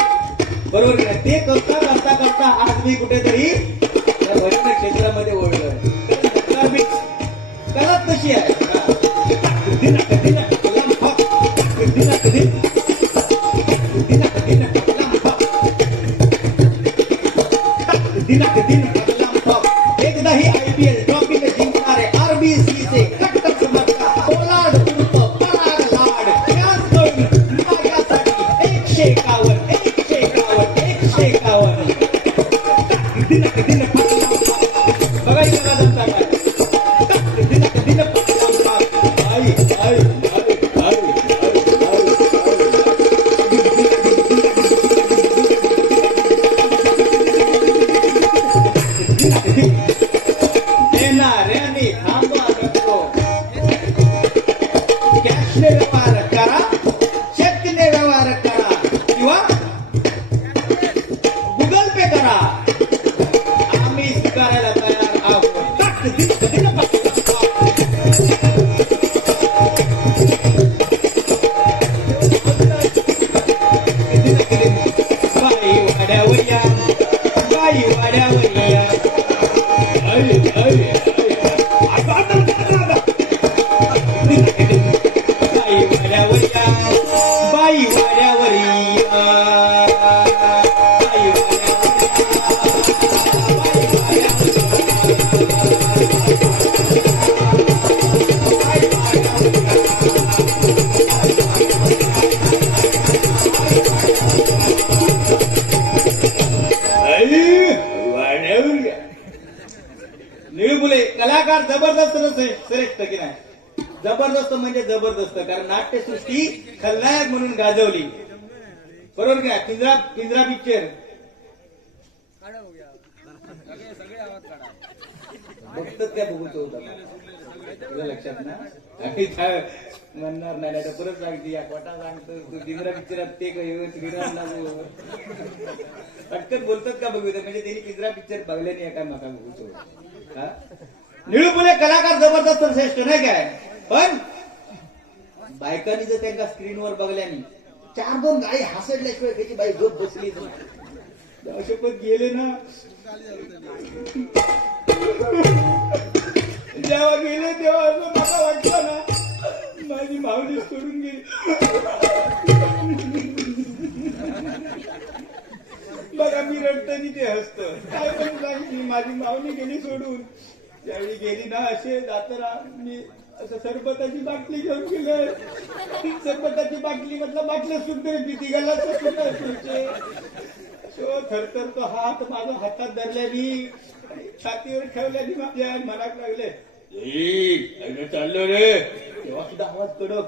बरोबर की नाही. ते करता करता करता आज मी कुठेतरी त्या भजन क्षेत्रामध्ये ओळखलोय. झंकार बीट कला कशी आहे एकदा ही IPL ट्रॉफी में जिंकणारे RBC चे कट्टर समर्थक पोलार्ड उर्फ पराग लाड याचकडून माझ्यासाठी 151 बघा इथं का जनता काय येणाऱ्याने थांबवा नको. कॅशने व्यवहार करा चेकने व्यवहार करा किंवा गुगल पे करा आम्ही स्वीकारायला तयार आहोत. बाई वाड्यावर या बाई वाड्यावर या बाई वाड्यावर निळबुले कलाकार जबरदस्त श्रेष्ठ की नाही. जबरदस्त म्हणजे जबरदस्त. कारण नाट्यसृष्टी खलनायक म्हणून गाजवली. बरोबर की नाही. पिंजरा पिंजरा पिक्चर बघतात त्या बघूच होता तुझ्या लक्षात ना. म्हणणार नाही तर परत सांगते या कोटा सांगतो तू पिंजरा पिक्चरात ते पटकन बोलतात का बघू म्हणजे त्यांनी पिंजरा पिक्चर बघल्याने एका नका बघूच. निळूपुले कलाकार जबरदस्त श्रेष्ठ नाही काय पण बायकांनी जर त्यांना स्क्रीनवर बघल्याने 4-2 गाई हासडल्याशिवाय त्याची बाई गप बसली नाही. शपथ गेले ना, जेव्हा गेले तेव्हा असं मला वाटलं ना माझी माऊली सोडून गेली. बघा मी रडतानी ते हसत, काय पण सांगली माझी माऊली गेली सोडून. त्यावेळी गेली ना असे जाताना मी असं सरबताची बाटली घेऊन गेलोय. सरबताची बाटली म्हटलं बाटल्या सुंदर भीती गेला थरथर तो हात माझ्या हातात धरल्यानी छातीवर ठेवल्यानी माझ्या मनात लागले चाललो रे. तेव्हा सुद्धा आवाज कडक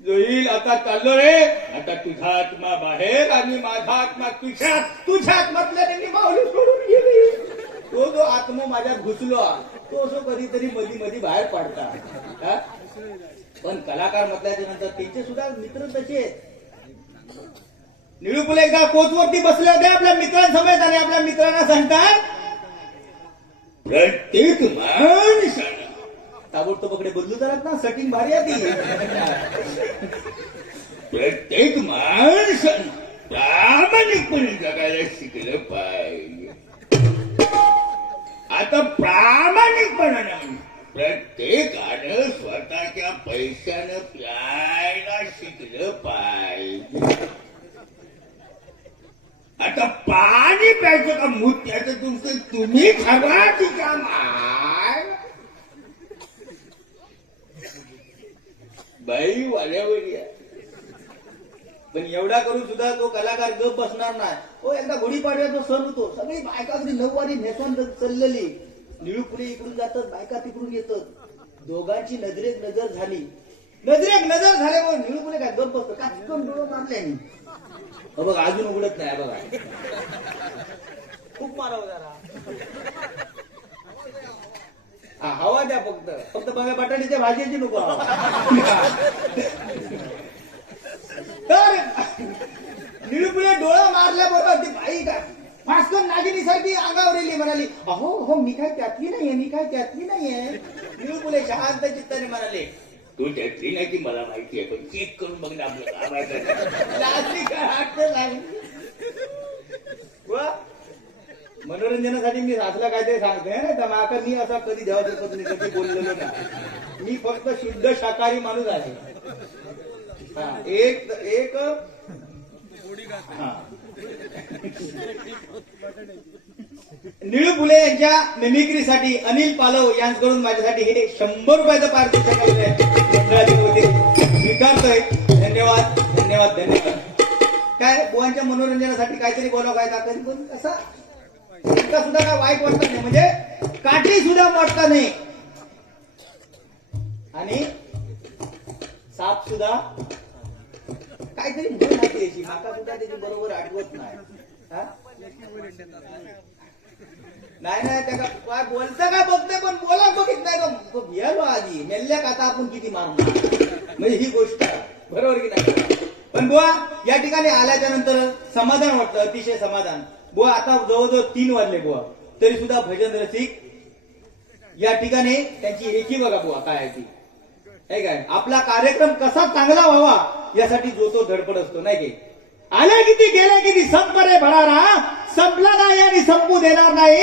जोईल आता चाललो रे. आता तुझा आत्मा बाहेर आणि माझा आत्मा तुझ्या आत्मातल्या मी माऊली सोडून गेली. तो जो आत्मा माझ्यात घुसलो तो असो कधीतरी मधी बाहेर पडता. पण कलाकार म्हटल्याच्या नंतर त्यांचे सुद्धा मित्र तसे आहेत. निळूपुले एकदा कोचवरती बसले होते आपल्या मित्रांसमेत आणि आपल्या मित्रांना सांगतात प्रत्येक माणसानं ताबडतोबकडे बदलू जात ना, सेटिंग भारी आधी. प्रत्येक माणसानं प्रामाणिकपणे जगायला शिकलं पाहिजे. आता प्रामाणिकपणानं प्रत्येकानं स्वतःच्या पैशानं प्यायला शिकलं पाहिजे. आता पाणी प्यायचं का मुत्याचं तुमचं तुम्ही ठरवा की का माय बाई वाल्यावर या. पण एवढा करून सुद्धा तो कलाकार गप बसणार नाही. तो एकदा गुढीपाडव्याचा सण होतो, सगळी बायका अगदी नऊवारी नेसवून चाललेली. निळूपुरे इकडून जातात, बायका तिकडून येतात. दोघांची नजरेक नजर झाली. नजरेक नजर झाल्यामुळे निळूपुरे काय गप बसतो का चिकन डोळं मारले बघा अजून उघडत नाही. बघा खूप मारावं जरा, हवा द्या फक्त बघा बटाट्याच्या भाजीची नको. तर निळूपुरे डोळा मारल्याबरोबर ती बाई काय भास्कर नागिनीसारखी अंगावर येली, म्हणाली अहो हो मी काय त्यातली नाहीये. निळूपुरे शांत चित्ताने म्हणाले तू त्यातली नाही की मला माहिती आहे, पण चेक करून बघ ना आपलं मनोरंजनासाठी मी असला काहीतरी सांगतोय ना. तर माका मी असा कधी देवाच्या पत्नी कधी बोललेलो ना. मी फक्त शुद्ध शाकाहारी माणूस आहे. एक निळूपुले यांच्या मिमिक्रीसाठी अनिल पालव यांच्याकडून माझ्यासाठी हे 100 रुपयाचं पारितोषिक स्वीकारतोय. धन्यवाद. काय बुवांच्या मनोरंजनासाठी काहीतरी बोलावं काय कधी पण कसा सुद्धा काय वाईट वाटत नाही, म्हणजे काठी सुद्धा वाटत नाही आणि साप सुद्धा काहीतरी म्हणून याची माका सुद्धा त्याची बरोबर आठवत नाही. नाही त्या काय बोलतं का बघते पण बोला बघित नाही का गेलो आधी मेल्ल्या का आता आपण किती मारणार, म्हणजे ही गोष्ट बरोबर की नाही. पण बुवा या ठिकाणी आल्याच्या नंतर समाधान वाटलं, अतिशय समाधान. बुवा आता जवळजवळ 3 वाजले बुवा, तरी सुद्धा भजन रसिक या ठिकाणी त्यांची एकी बघा बुवा काय आहे ती. काय आपला कार्यक्रम कसा चांगला व्हावा यासाठी जो तो धडपड असतो नाही की. आले किती गेले किती संपरे भरारा, संपला नाही आणि संपू देणार नाही.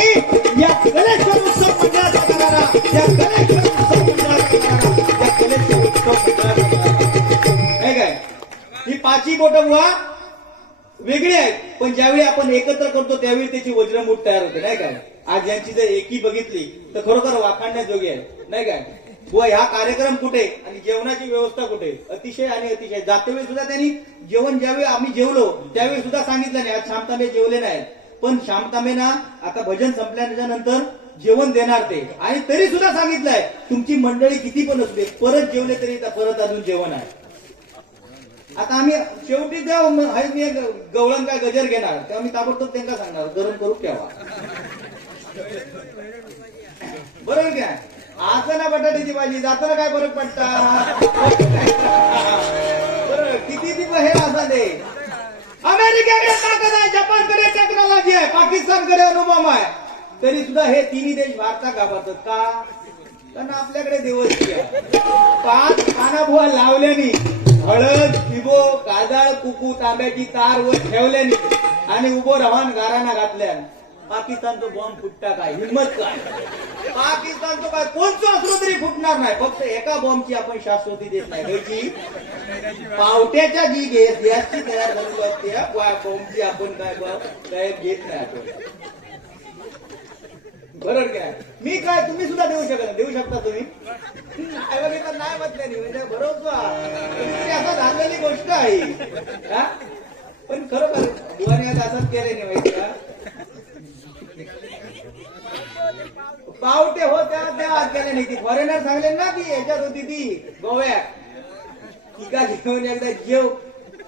या कलेश्वर उत्सव मंडळाचा करणारा, या कलेश्वर उत्सव मंडळाचा करणारा, या कलेश्वर उत्सव मंडळाचा करणारा. काय ही 5ही बोटं बुवा वेगळी आहेत, पण ज्यावेळी आपण एकत्र करतो त्यावेळी त्याची वज्रमूठ तयार होते नाही काय. आज यांची जर एकी बघितली तर खरोखर वाखाणण्याजोगी आहे नाही काय. बुवा ह्या कार्यक्रम कुठे आणि जेवणाची व्यवस्था कुठे, अतिशय आणि अतिशय. जातेवेळी सुद्धा त्यांनी जेवण ज्यावेळी आम्ही जेवलो त्यावेळी सुद्धा सांगितलं नाही आज शामतांबे जेवले नाहीत, पण शामतांबेना आता भजन संपल्याच्या नंतर जेवण देणार ते. आणि तरी सुद्धा सांगितलंय तुमची मंडळी किती पण असू दे परत जेवले तरी परत अजून जेवण आहे. आता आम्ही शेवटी मी गवळण काय गजर घेणार तेव्हा मी ताबडतोब त्यांना सांगणार गरम करू ठेवा, बरोबर काय. आता ना बटाट्याची भाजी जाताना काय फरक पडता बरोबर. किती ती हे असा दे. अमेरिकेकडे ताकद आहे, जपानकडे टेक्नॉलॉजी आहे, पाकिस्तानकडे अनुभव आहे, तरी सुद्धा हे 3 देश भारतात घाबरतात का. कारण आपल्याकडे देवस्थी पाना बुवा लावल्याने हळद दिबो काजळ कुकू तांब्याची तार वर ठेवल्याने आणि उभो राहून गाराना घातल्या पाकिस्तानचा बॉम्ब फुटता काय हिंमत काय पाकिस्तानचं काय कोणतं असलं तरी फुटणार नाही फक्त एका बॉम्बची आपण शाश्वती देत नाही त्याची पावट्याच्या जी गॅसची तयार झालेली असते बॉम्बची आपण काय घेत नाही आपण बरोबर काय मी काय तुम्ही सुद्धा देऊ शकता तुम्ही नाही म्हटलं म्हणजे बरोबर असं झालेली गोष्ट आहे पण खरोखर बुवाने आज असंच केले नाही माहिती का पावटे हो त्या केल्या नाही ती फॉरेनर सांगले ना की याच्यात होती ती गोव्यात टिका घेऊन एकदा जेव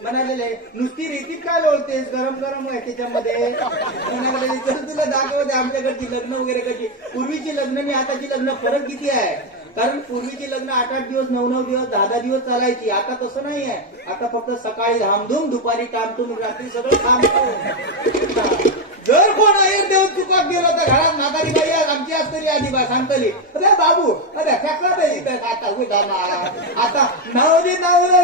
म्हणालेले नुसती रेतीत काय लोळतेस गरम गरम आहे त्याच्यामध्ये तुला दाखवते आमच्याकडची लग्न वगैरे कशी पूर्वीची लग्न आणि आताची लग्न फरक किती आहे कारण पूर्वीची लग्न 8-8 दिवस 9-9 दिवस 10-10 दिवस चालायची आता तसं नाही आहे आता फक्त सकाळी धामधूम दुपारी टामटूम रात्री सगळं थांबतो जर कोण अयर देव चुकात गेलो तर घरात म्हातारी बाई आमची असतली आधी बा सांगतली अरे बाबू अरे आता नावली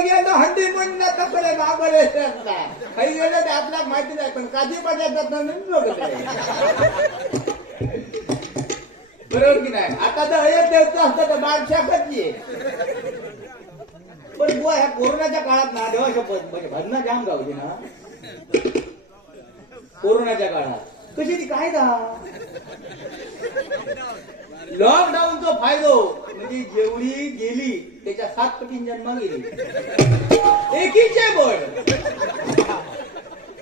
गेलो हंडी म्हणून कपडे बाबरे काही गेलं ते आपल्याला माहिती नाही पण काधी पडल्यात बरोबर की नाही आता तर अयर देवचं असतं तर बादशाहची पण बुवा ह्या कोरोनाच्या काळात ना देवा शपथ म्हणजे भजना जाम गावची ना कोरोनाच्या काळात कशी ती कायदा लॉकडाऊनचा फायदो म्हणजे जेवढी गेली त्याच्या 7 पटीन जन्म गेली एकीचे बळ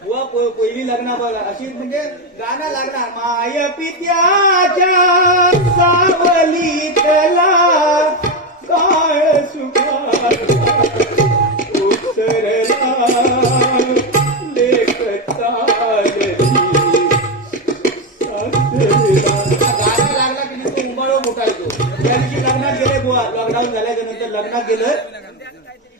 बुवा पहिली लग्न बघा अशी म्हणजे गाणं लागणार माय पित्याच्या सावलीतला काळ सुखार उसरला लेख चालती गाणं लागला की तो उंबाळो मोठायचो त्या दिवशी लग्नात गेले बुवा लॉकडाऊन झाल्याच्या नंतर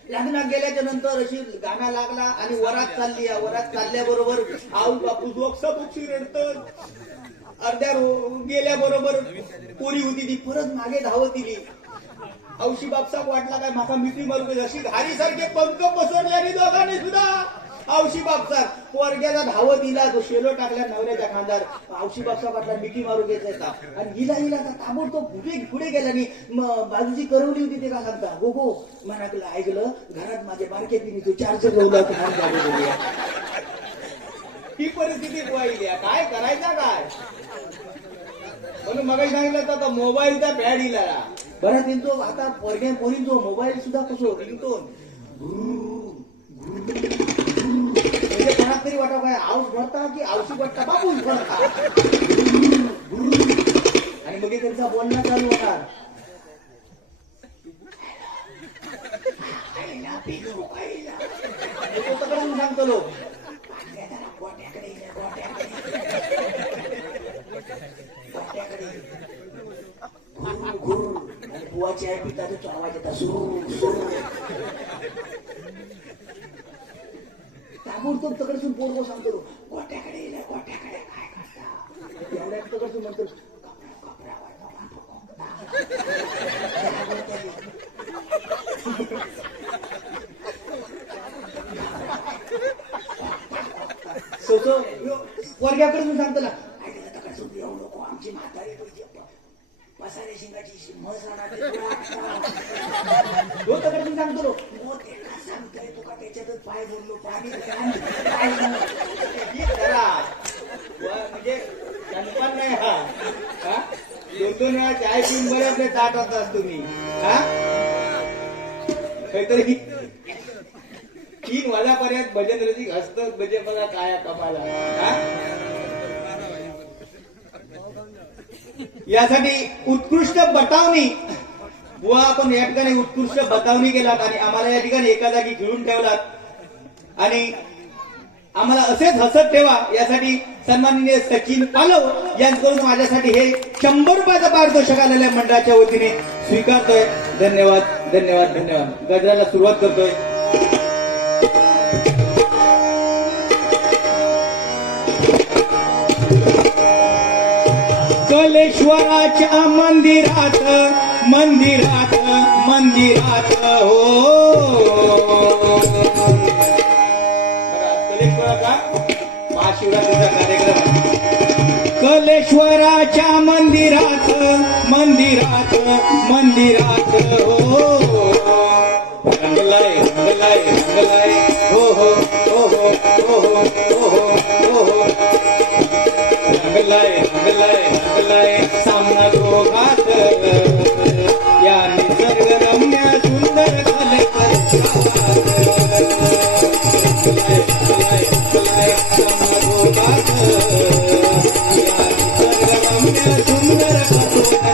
लग्नात गेल्याच्या नंतर अशी गाणं लागला आणि वरात चालली वरात चालल्याबरोबर आऊ बापू जोक्साबुक्षी रडत अर्ध्या गेल्याबरोबर पोरी होती ती परत मागे धावत दिली औशी बापसाक वाटला काय माका मिठी मारू अशी घारीसारखे पंख पसरल्याने दोघांनी सुद्धा औशी बापसा पोरग्याला धावत दिला तो शेलो टाकल्या नवऱ्याच्या खांद्यावर औशी बापसा वाटला मिठी मारू घ्यायचा आणि हिला ताबडतोब पुढे गेला आणि बाजूची करवली होती ते का सांगता गो म्हणाकलं ऐकलं घरात माझे बारके पिणी तो चार्जर लावला ही परिस्थिती वाईली काय करायचा काय म्हणून मगाशी सांगितलं आता मोबाईलचा पॅड इला बरं त्यांचो आता पोरग्या पोरींचो मोबाईल सुद्धा कसो रिंगटोन म्हणजे कोणाक तरी वाटा काय आऊस भरता की आवशी वाटता बापूस भरता आणि मग त्यांचा बोलणं चालू होणार सांगतो लोक बुवाची आई पिता तो आवाज येतात सुरू ताबडतोब तकडसून पोरगो सांगतो गोट्याकडे काय करता एवढ्या तकडसून म्हणतो वर्ग्याकडून सांगतो ना तकडसून येऊ नको आमची म्हातारी मसाले शिंगाची तो तकडसून सांगतो सांगतोय तुका त्याच्यातच पाय बोललो पाणी म्हणजे कन्फर्म नाही हा 2-2 वेळा चाय पिऊन बरे आपले ताट होतात तुम्ही काहीतरी 3 वाजापर्यंत भजन रसिक हसत म्हणजे बघा काय कमाला यासाठी उत्कृष्ट बतावणी बुवा आपण या ठिकाणी उत्कृष्ट बतावणी केलात आणि आम्हाला या ठिकाणी एका जागी घेऊन ठेवलात आणि आम्हाला असेच हसत ठेवा यासाठी सन्माननीय सचिन पालव यांच्याकडून माझ्यासाठी हे 100 रुपयाचा पारितोषिक आलेल्या मंडळाच्या वतीने स्वीकारतोय. धन्यवाद धन्यवाद धन्यवाद. गजराला सुरुवात करतोय. कलेश्वराच्या मंदिरात मंदिरात मंदिरात हो. कलेश्वराचा महाशिवरात्रीचा कार्यक्रम कलेश्वराच्या मंदिरात मंदिरात मंदिरात हो. रंगलाय रंगलाय रंगलाय हो हो हो हो हो हो हो हो. रंगलाय रंगलाय रंगलाय सामना दोघात या निसर्गरम्य सुंदर कलेकर रंगलाय रंगलाय रंगलाय सामना दोघात या निसर्गरम्य सुंदर कलेकर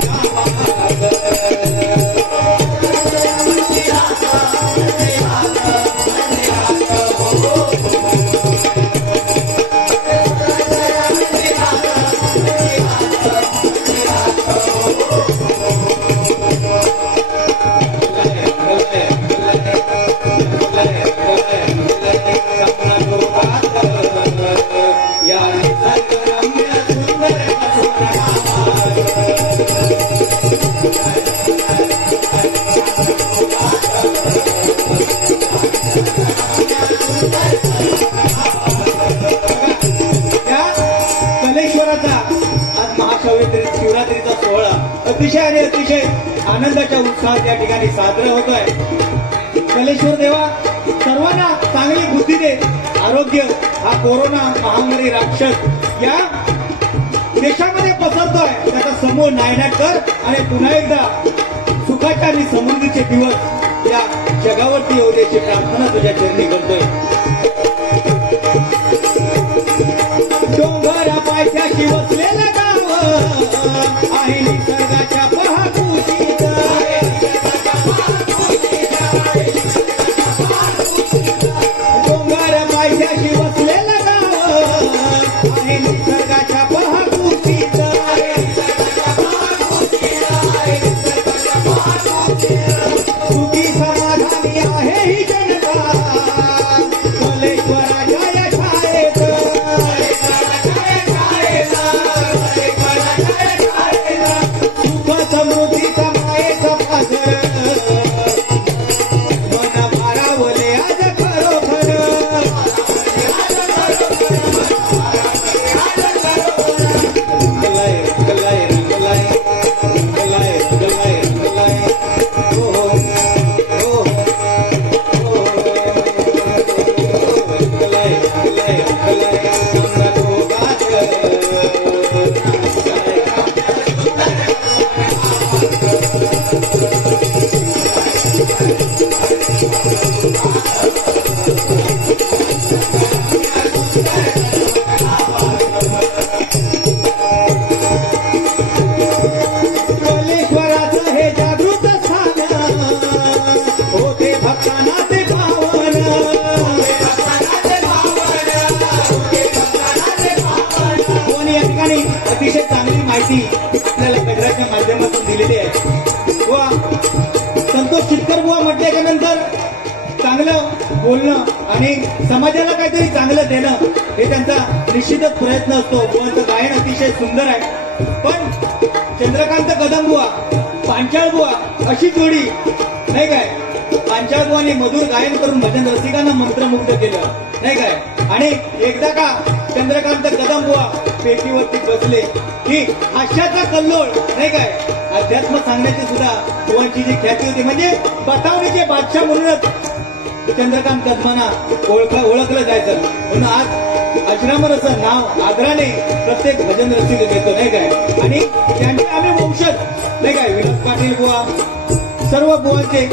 शिवरात्रीचा सोहळा अतिशय आणि अतिशय आनंदाच्या उत्साहात या ठिकाणी साजरा होतोय. कलेश्वर देवा सर्वांना चांगली बुद्धी दे, आरोग्य हा कोरोना महामारी राक्षस या देशामध्ये पसरतोय त्याचा समूळ नायनाट कर आणि पुन्हा एकदा सुखाचे आणि समृद्धीचे दिवस या जगावरती येऊ द्यायची प्रार्थना तुझ्या चरणी करतोय. डोंगरा पायथ्याशी वसलेलं गाव आहे निसर्गाच्या पहाकुशीत. डोंगर पायथ्याशी वसलेलं गाव आहे निसर्गाच्या पहाकुशीत. सुखी समाधानी आहे ही जनता कलेश्वराच्या या शाळेत. सुख समृद्धीचा मायेचा पाझर मन भारावले आज खरोखर. रंगलाय रंगलाय रंगलाय रंगलाय रंगलाय रंगलाय हो हो हो हो. रंगलाय रंगलाय रंगलाय सामना दोघात कलेश्वराचं हे जागृत स्थान होते भक्तांना ते पावन. कोण या ठिकाणी अतिशय चांगली माहिती आपल्याला गजराच्या माध्यमातून दिलेली आहे. व संतोष चितकर बुवा म्हटल्याच्या नंतर चांगलं बोलणं आणि समाजाला काहीतरी चांगलं देणं हे त्यांचा निश्चितच प्रयत्न असतो. बुवांचं गायन अतिशय सुंदर आहे. पण चंद्रकांत कदम बुवा पांचाळ बुवा अशी जोडी नाही काय. पांचाळ बुवांनी मधुर गायन करून भजन रसिकांना मंत्रमुग्ध केलं नाही काय. आणि एकदा का चंद्रकांत कदम बुवा पेटीवरती बसले की हास्याचा कल्लोळ नाही काय अध्यात्म सांगण्याची सुद्धा बुवांची जी ख्याती होती. म्हणजे बतावणीचे बादशाह म्हणूनच चंद्रकांत कदमांना ओळखलं जायचं. म्हणून आज अजरामरचं नाव आदराने प्रत्येक भजन रसिक घेतो नाही काय. आणि त्यांचे आम्ही वंशज नाही काय विलास पाटील बुवा सर्व बुवांचे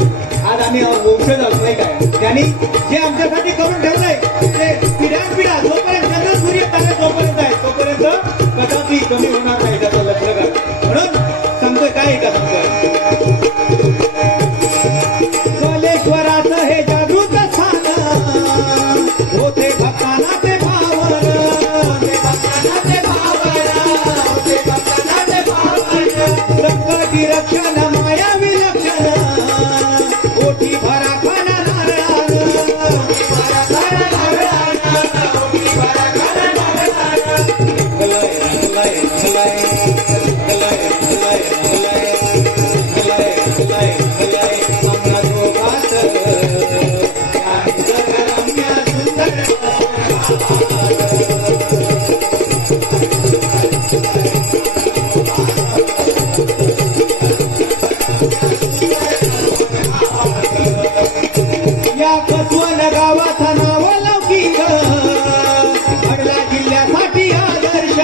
आज आम्ही वंशज आहोत नाही काय. त्यांनी जे आमच्यासाठी करून ठेवलंय ते पिढ्यानपिढ्या जोपर्यंत चंद्र सूर्य तारे जोपर्यंत आहे तोपर्यंत कदापि कमी होणार नाही त्याचं लक्ष कर. म्हणून सांगतोय काय का सांगतोय कलेश्वराचं हे जागृत स्थान होते भक्तांना ते पावन. संकटी रक्षण माया विलक्षण ओठी भरा खाना नारायण. या कसवण गावाचा नाव लौकिक घडला जिल्ह्यासाठी आदर्श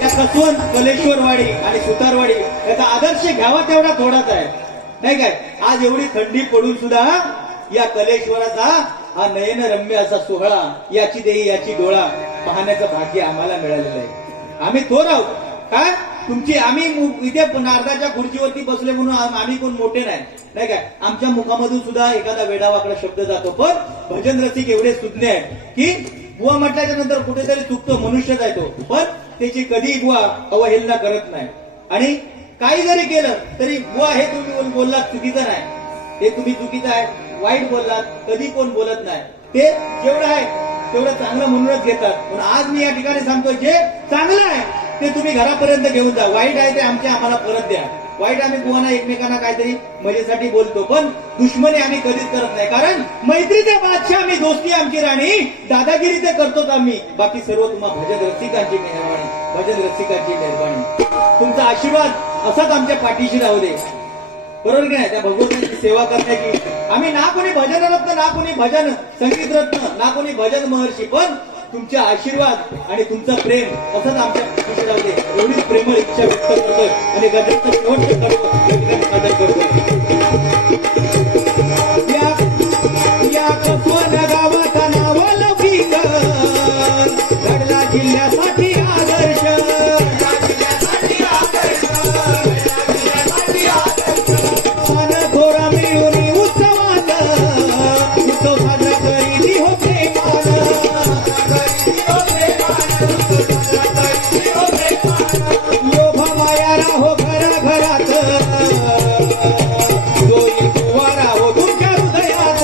या कसवण कलेश्वरवाडी आणि सुतारवाडी याचा आदर्श घ्यावा तेवढा थोडाच आहे नाही काय. आज एवढी थंडी पडून सुद्धा या कलेश्वराचा हा नयनरम्य असा सोहळा याची देही याची डोळा पाहण्याचं भाग्य आम्हाला मिळालेलं आहे. आम्ही थोर आहोत काय तुमची. आम्ही इथे नारदाच्या खुर्चीवरती बसले म्हणून आम्ही कोण मोठे नाही काय. आमच्या मुखामधून सुद्धा एखादा वेडावाकडा शब्द जातो पण भजन रसिक एवढे सुज्ञ आहे की बुवा म्हटल्याच्या नंतर कुठेतरी चुकतो मनुष्य जायतो पण त्याची कधी बुवा अवहेलना करत नाही. आणि काही जरी केलं तरी बुवा हे तुम्ही बोललात चुकीचं नाही ते तुम्ही चुकीचं आहे वाईट बोललात कधी कोण बोलत नाही. ते जेवढं आहे तेवढं चांगलं म्हणूनच घेतात. पण आज मी या ठिकाणी सांगतो जे चांगलं आहे ते तुम्ही घरापर्यंत घेऊन जा. वाईट आहे ते आम्हाला परत द्या. वाईट आम्ही बुवांना एकमेकांना काहीतरी मजेसाठी बोलतो पण दुश्मनी आम्ही कधीच करत नाही. कारण मैत्रीचे बादशाह आम्ही दोस्ती आमची राणी दादागिरी ते करतोच आम्ही. बाकी सर्व तुम्हा भजन रसिकांची मेहरबानी भजन रसिकांची मेहरबानी तुमचा आशीर्वाद असाच आमच्या पाठीशी राहू दे. बरोबर की नाही. त्या भगवंताची सेवा करण्याची आम्ही ना कोणी भजन रत्न ना कोणी भजन संगीत रत्न ना कोणी भजन महर्षी पण तुमचे आशीर्वाद आणि तुमचं प्रेम असंच आमच्या पाठीशी राहू दे एवढीच प्रेमळ इच्छा व्यक्त करतोय आणि गजरचं शेवटचं कडवं सादर करतोय. या कसवण गावाचा नाव लौकिक घडला जिल्ह्यासाठी आदर्श थोरा मिळून उत्सवात उत्सव साजरा करीत होते लोभ माया राहो घराघरात जोई बुवा राहो तुमच्या हृदयात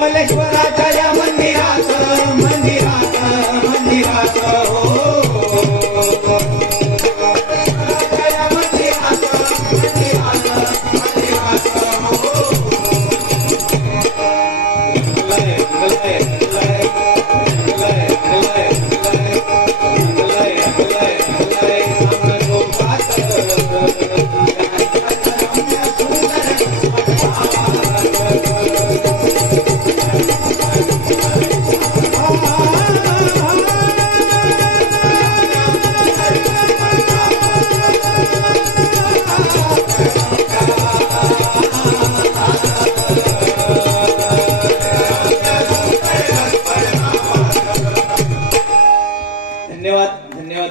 कलेश्वराच्या या मंदिरात मंदिरात मंदिरात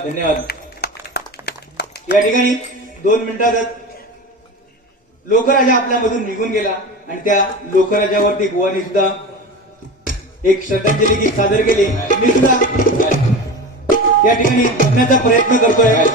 धन्यवाद. या ठिकाणी 2 मिनिटातच लोकराजा आपल्यामधून निघून गेला आणि त्या लोकराजावरती बुवानी सुद्धा एक श्रद्धांजली गीत सादर केली. मी सुद्धा या ठिकाणी म्हणण्याचा प्रयत्न करतोय.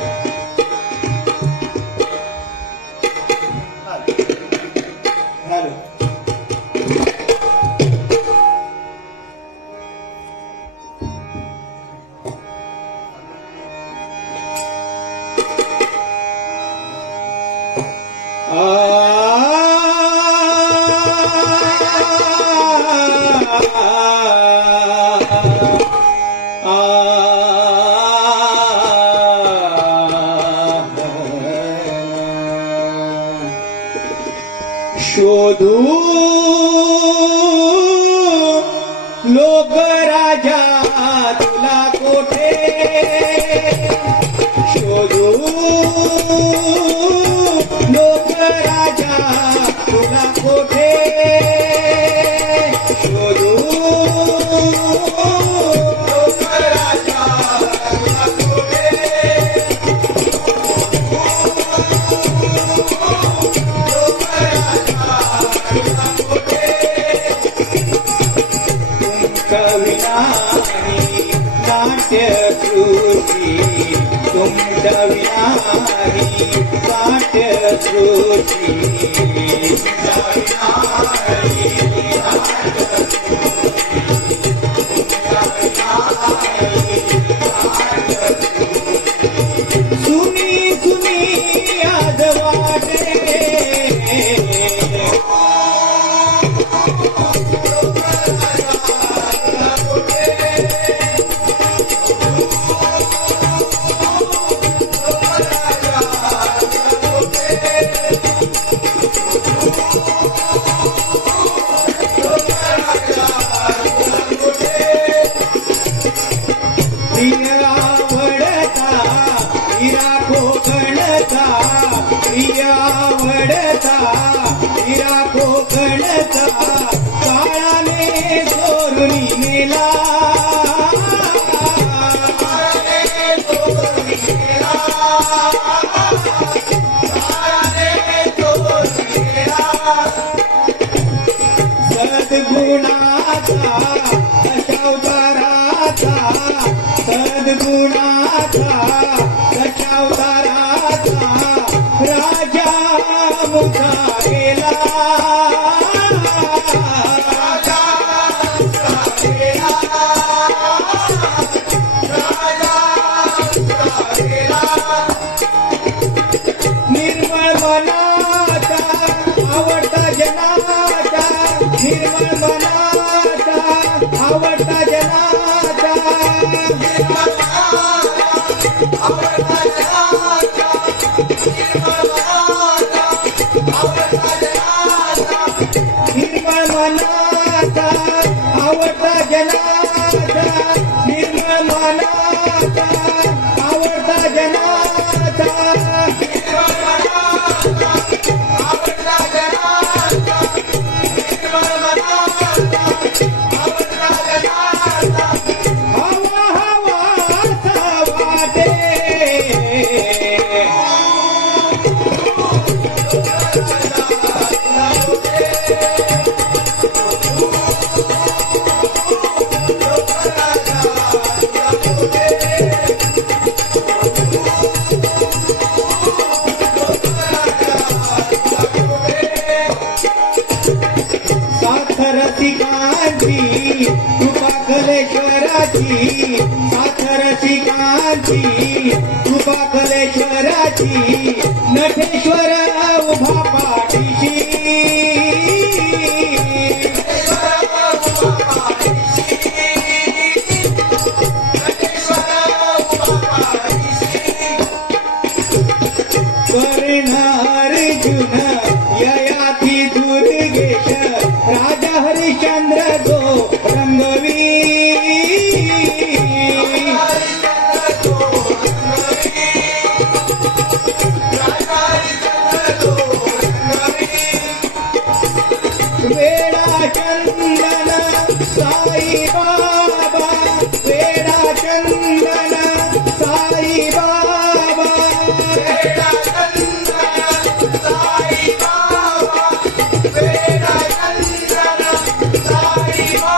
शोधू लोक राजा तुला कोठे शोधू लोक राजा तुला कोठे शोधू लोक राजा तुला कोठे नाट्य सृष्टी तुमच्या विनाही नाट्य सृष्टी तुमच्या विनाही सुनी सुनी आज वाटे आवडता हिरा कोकणचा काळाने चोरून नेला सद्गुणाचा दशावताराचा सद्गुणाचा दशावताराचा राजा मुका गेला निर्मळ मनाचा आवडता जनाचा निर्मळ मनाचा आवडता जनाचा निर्मळ मनाचा आवडता जनाचा निर्मळ मनाचा आवडता जनाचा हवा हवा वाटे रसिकांची कृपा कलेश्वराची साथ रसिकांची कृपा कलेश्वराची नटेश्वर उभा पाठीशी कर्ण अर्जुन ययाती दुर्गेश राजा हरिश्चंद्र गो रंगवी वेडा चंदन साई बाबा वेडा चंदन साई बाबा वेडा चंदन साई बाबा वेडा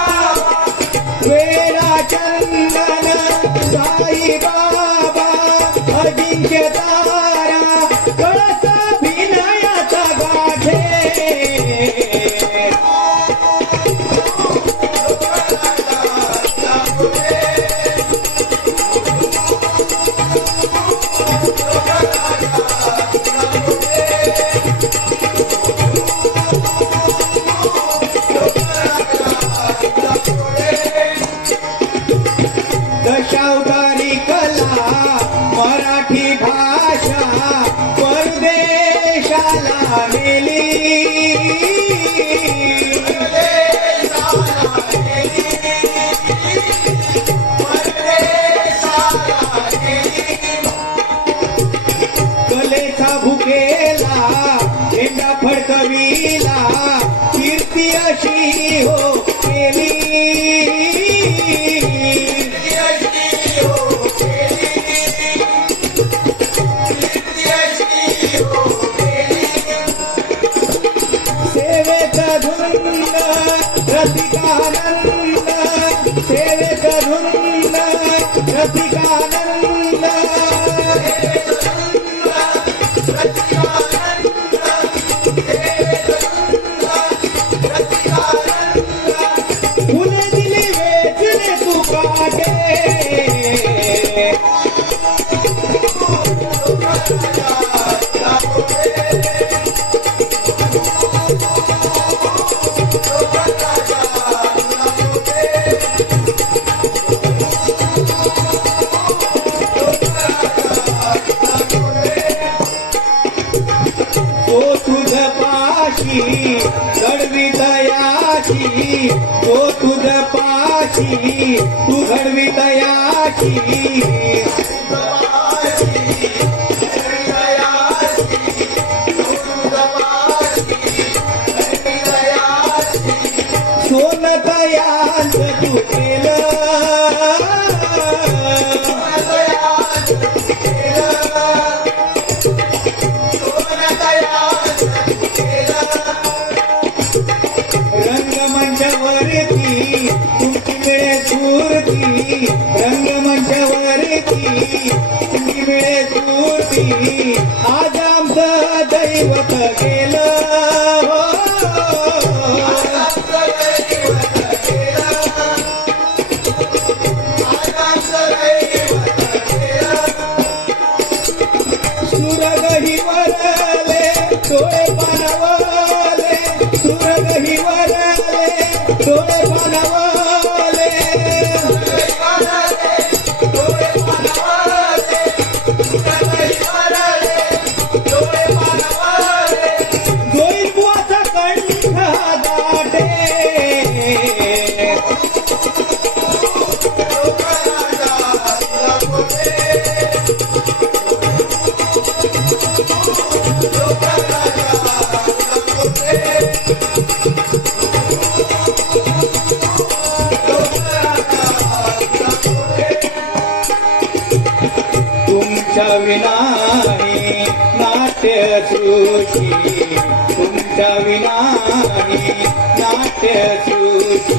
वेडा चंदन साई बाबा अजिंक्य तारा कळसा विनयाचा गाठे दशावतारी कला मराठी भाषा परदेशाला नेली कलेचा भुकेला झेंडा फडकविला कीर्ती अशी हो केली सेवेचा धुंद रसिकानंद सेवेचा धुंद रसिकानंद घडवी तयाची तो तुझ पाशी तू घडवी तयाची सोन तयाच तू केलं रंगमंचावरती तुमची मिळे स्फूर्ती रंगमंचावरती तुमची मिळे स्फूर्ती आज आमचं दैवत गेलं सुरगही वरले डोळे पानावले सुरगही वरले डोळे पानावले जोईल बुवाचा कंठ दाटे तुमच्या विनाही नाट्यसृष्टी तुमच्या विनाही नाट्यसृष्टी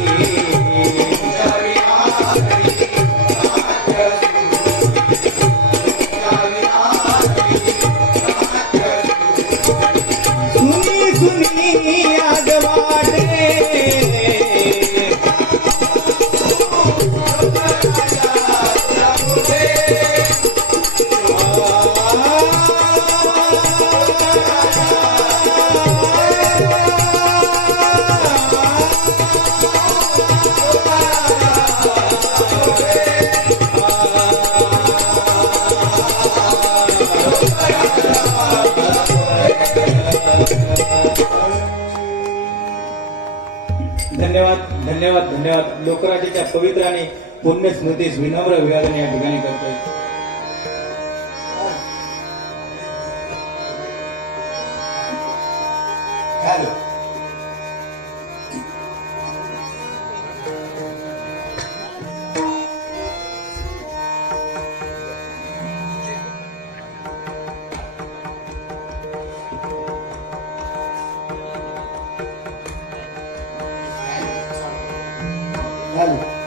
सुनी सुनी आज वाटे धन्यवाद धन्यवाद धन्यवाद. लोकराज्याच्या पवित्र आणि पुण्य स्मृतीस विनम्र अभिवादन या ठिकाणी करतोय. Dale.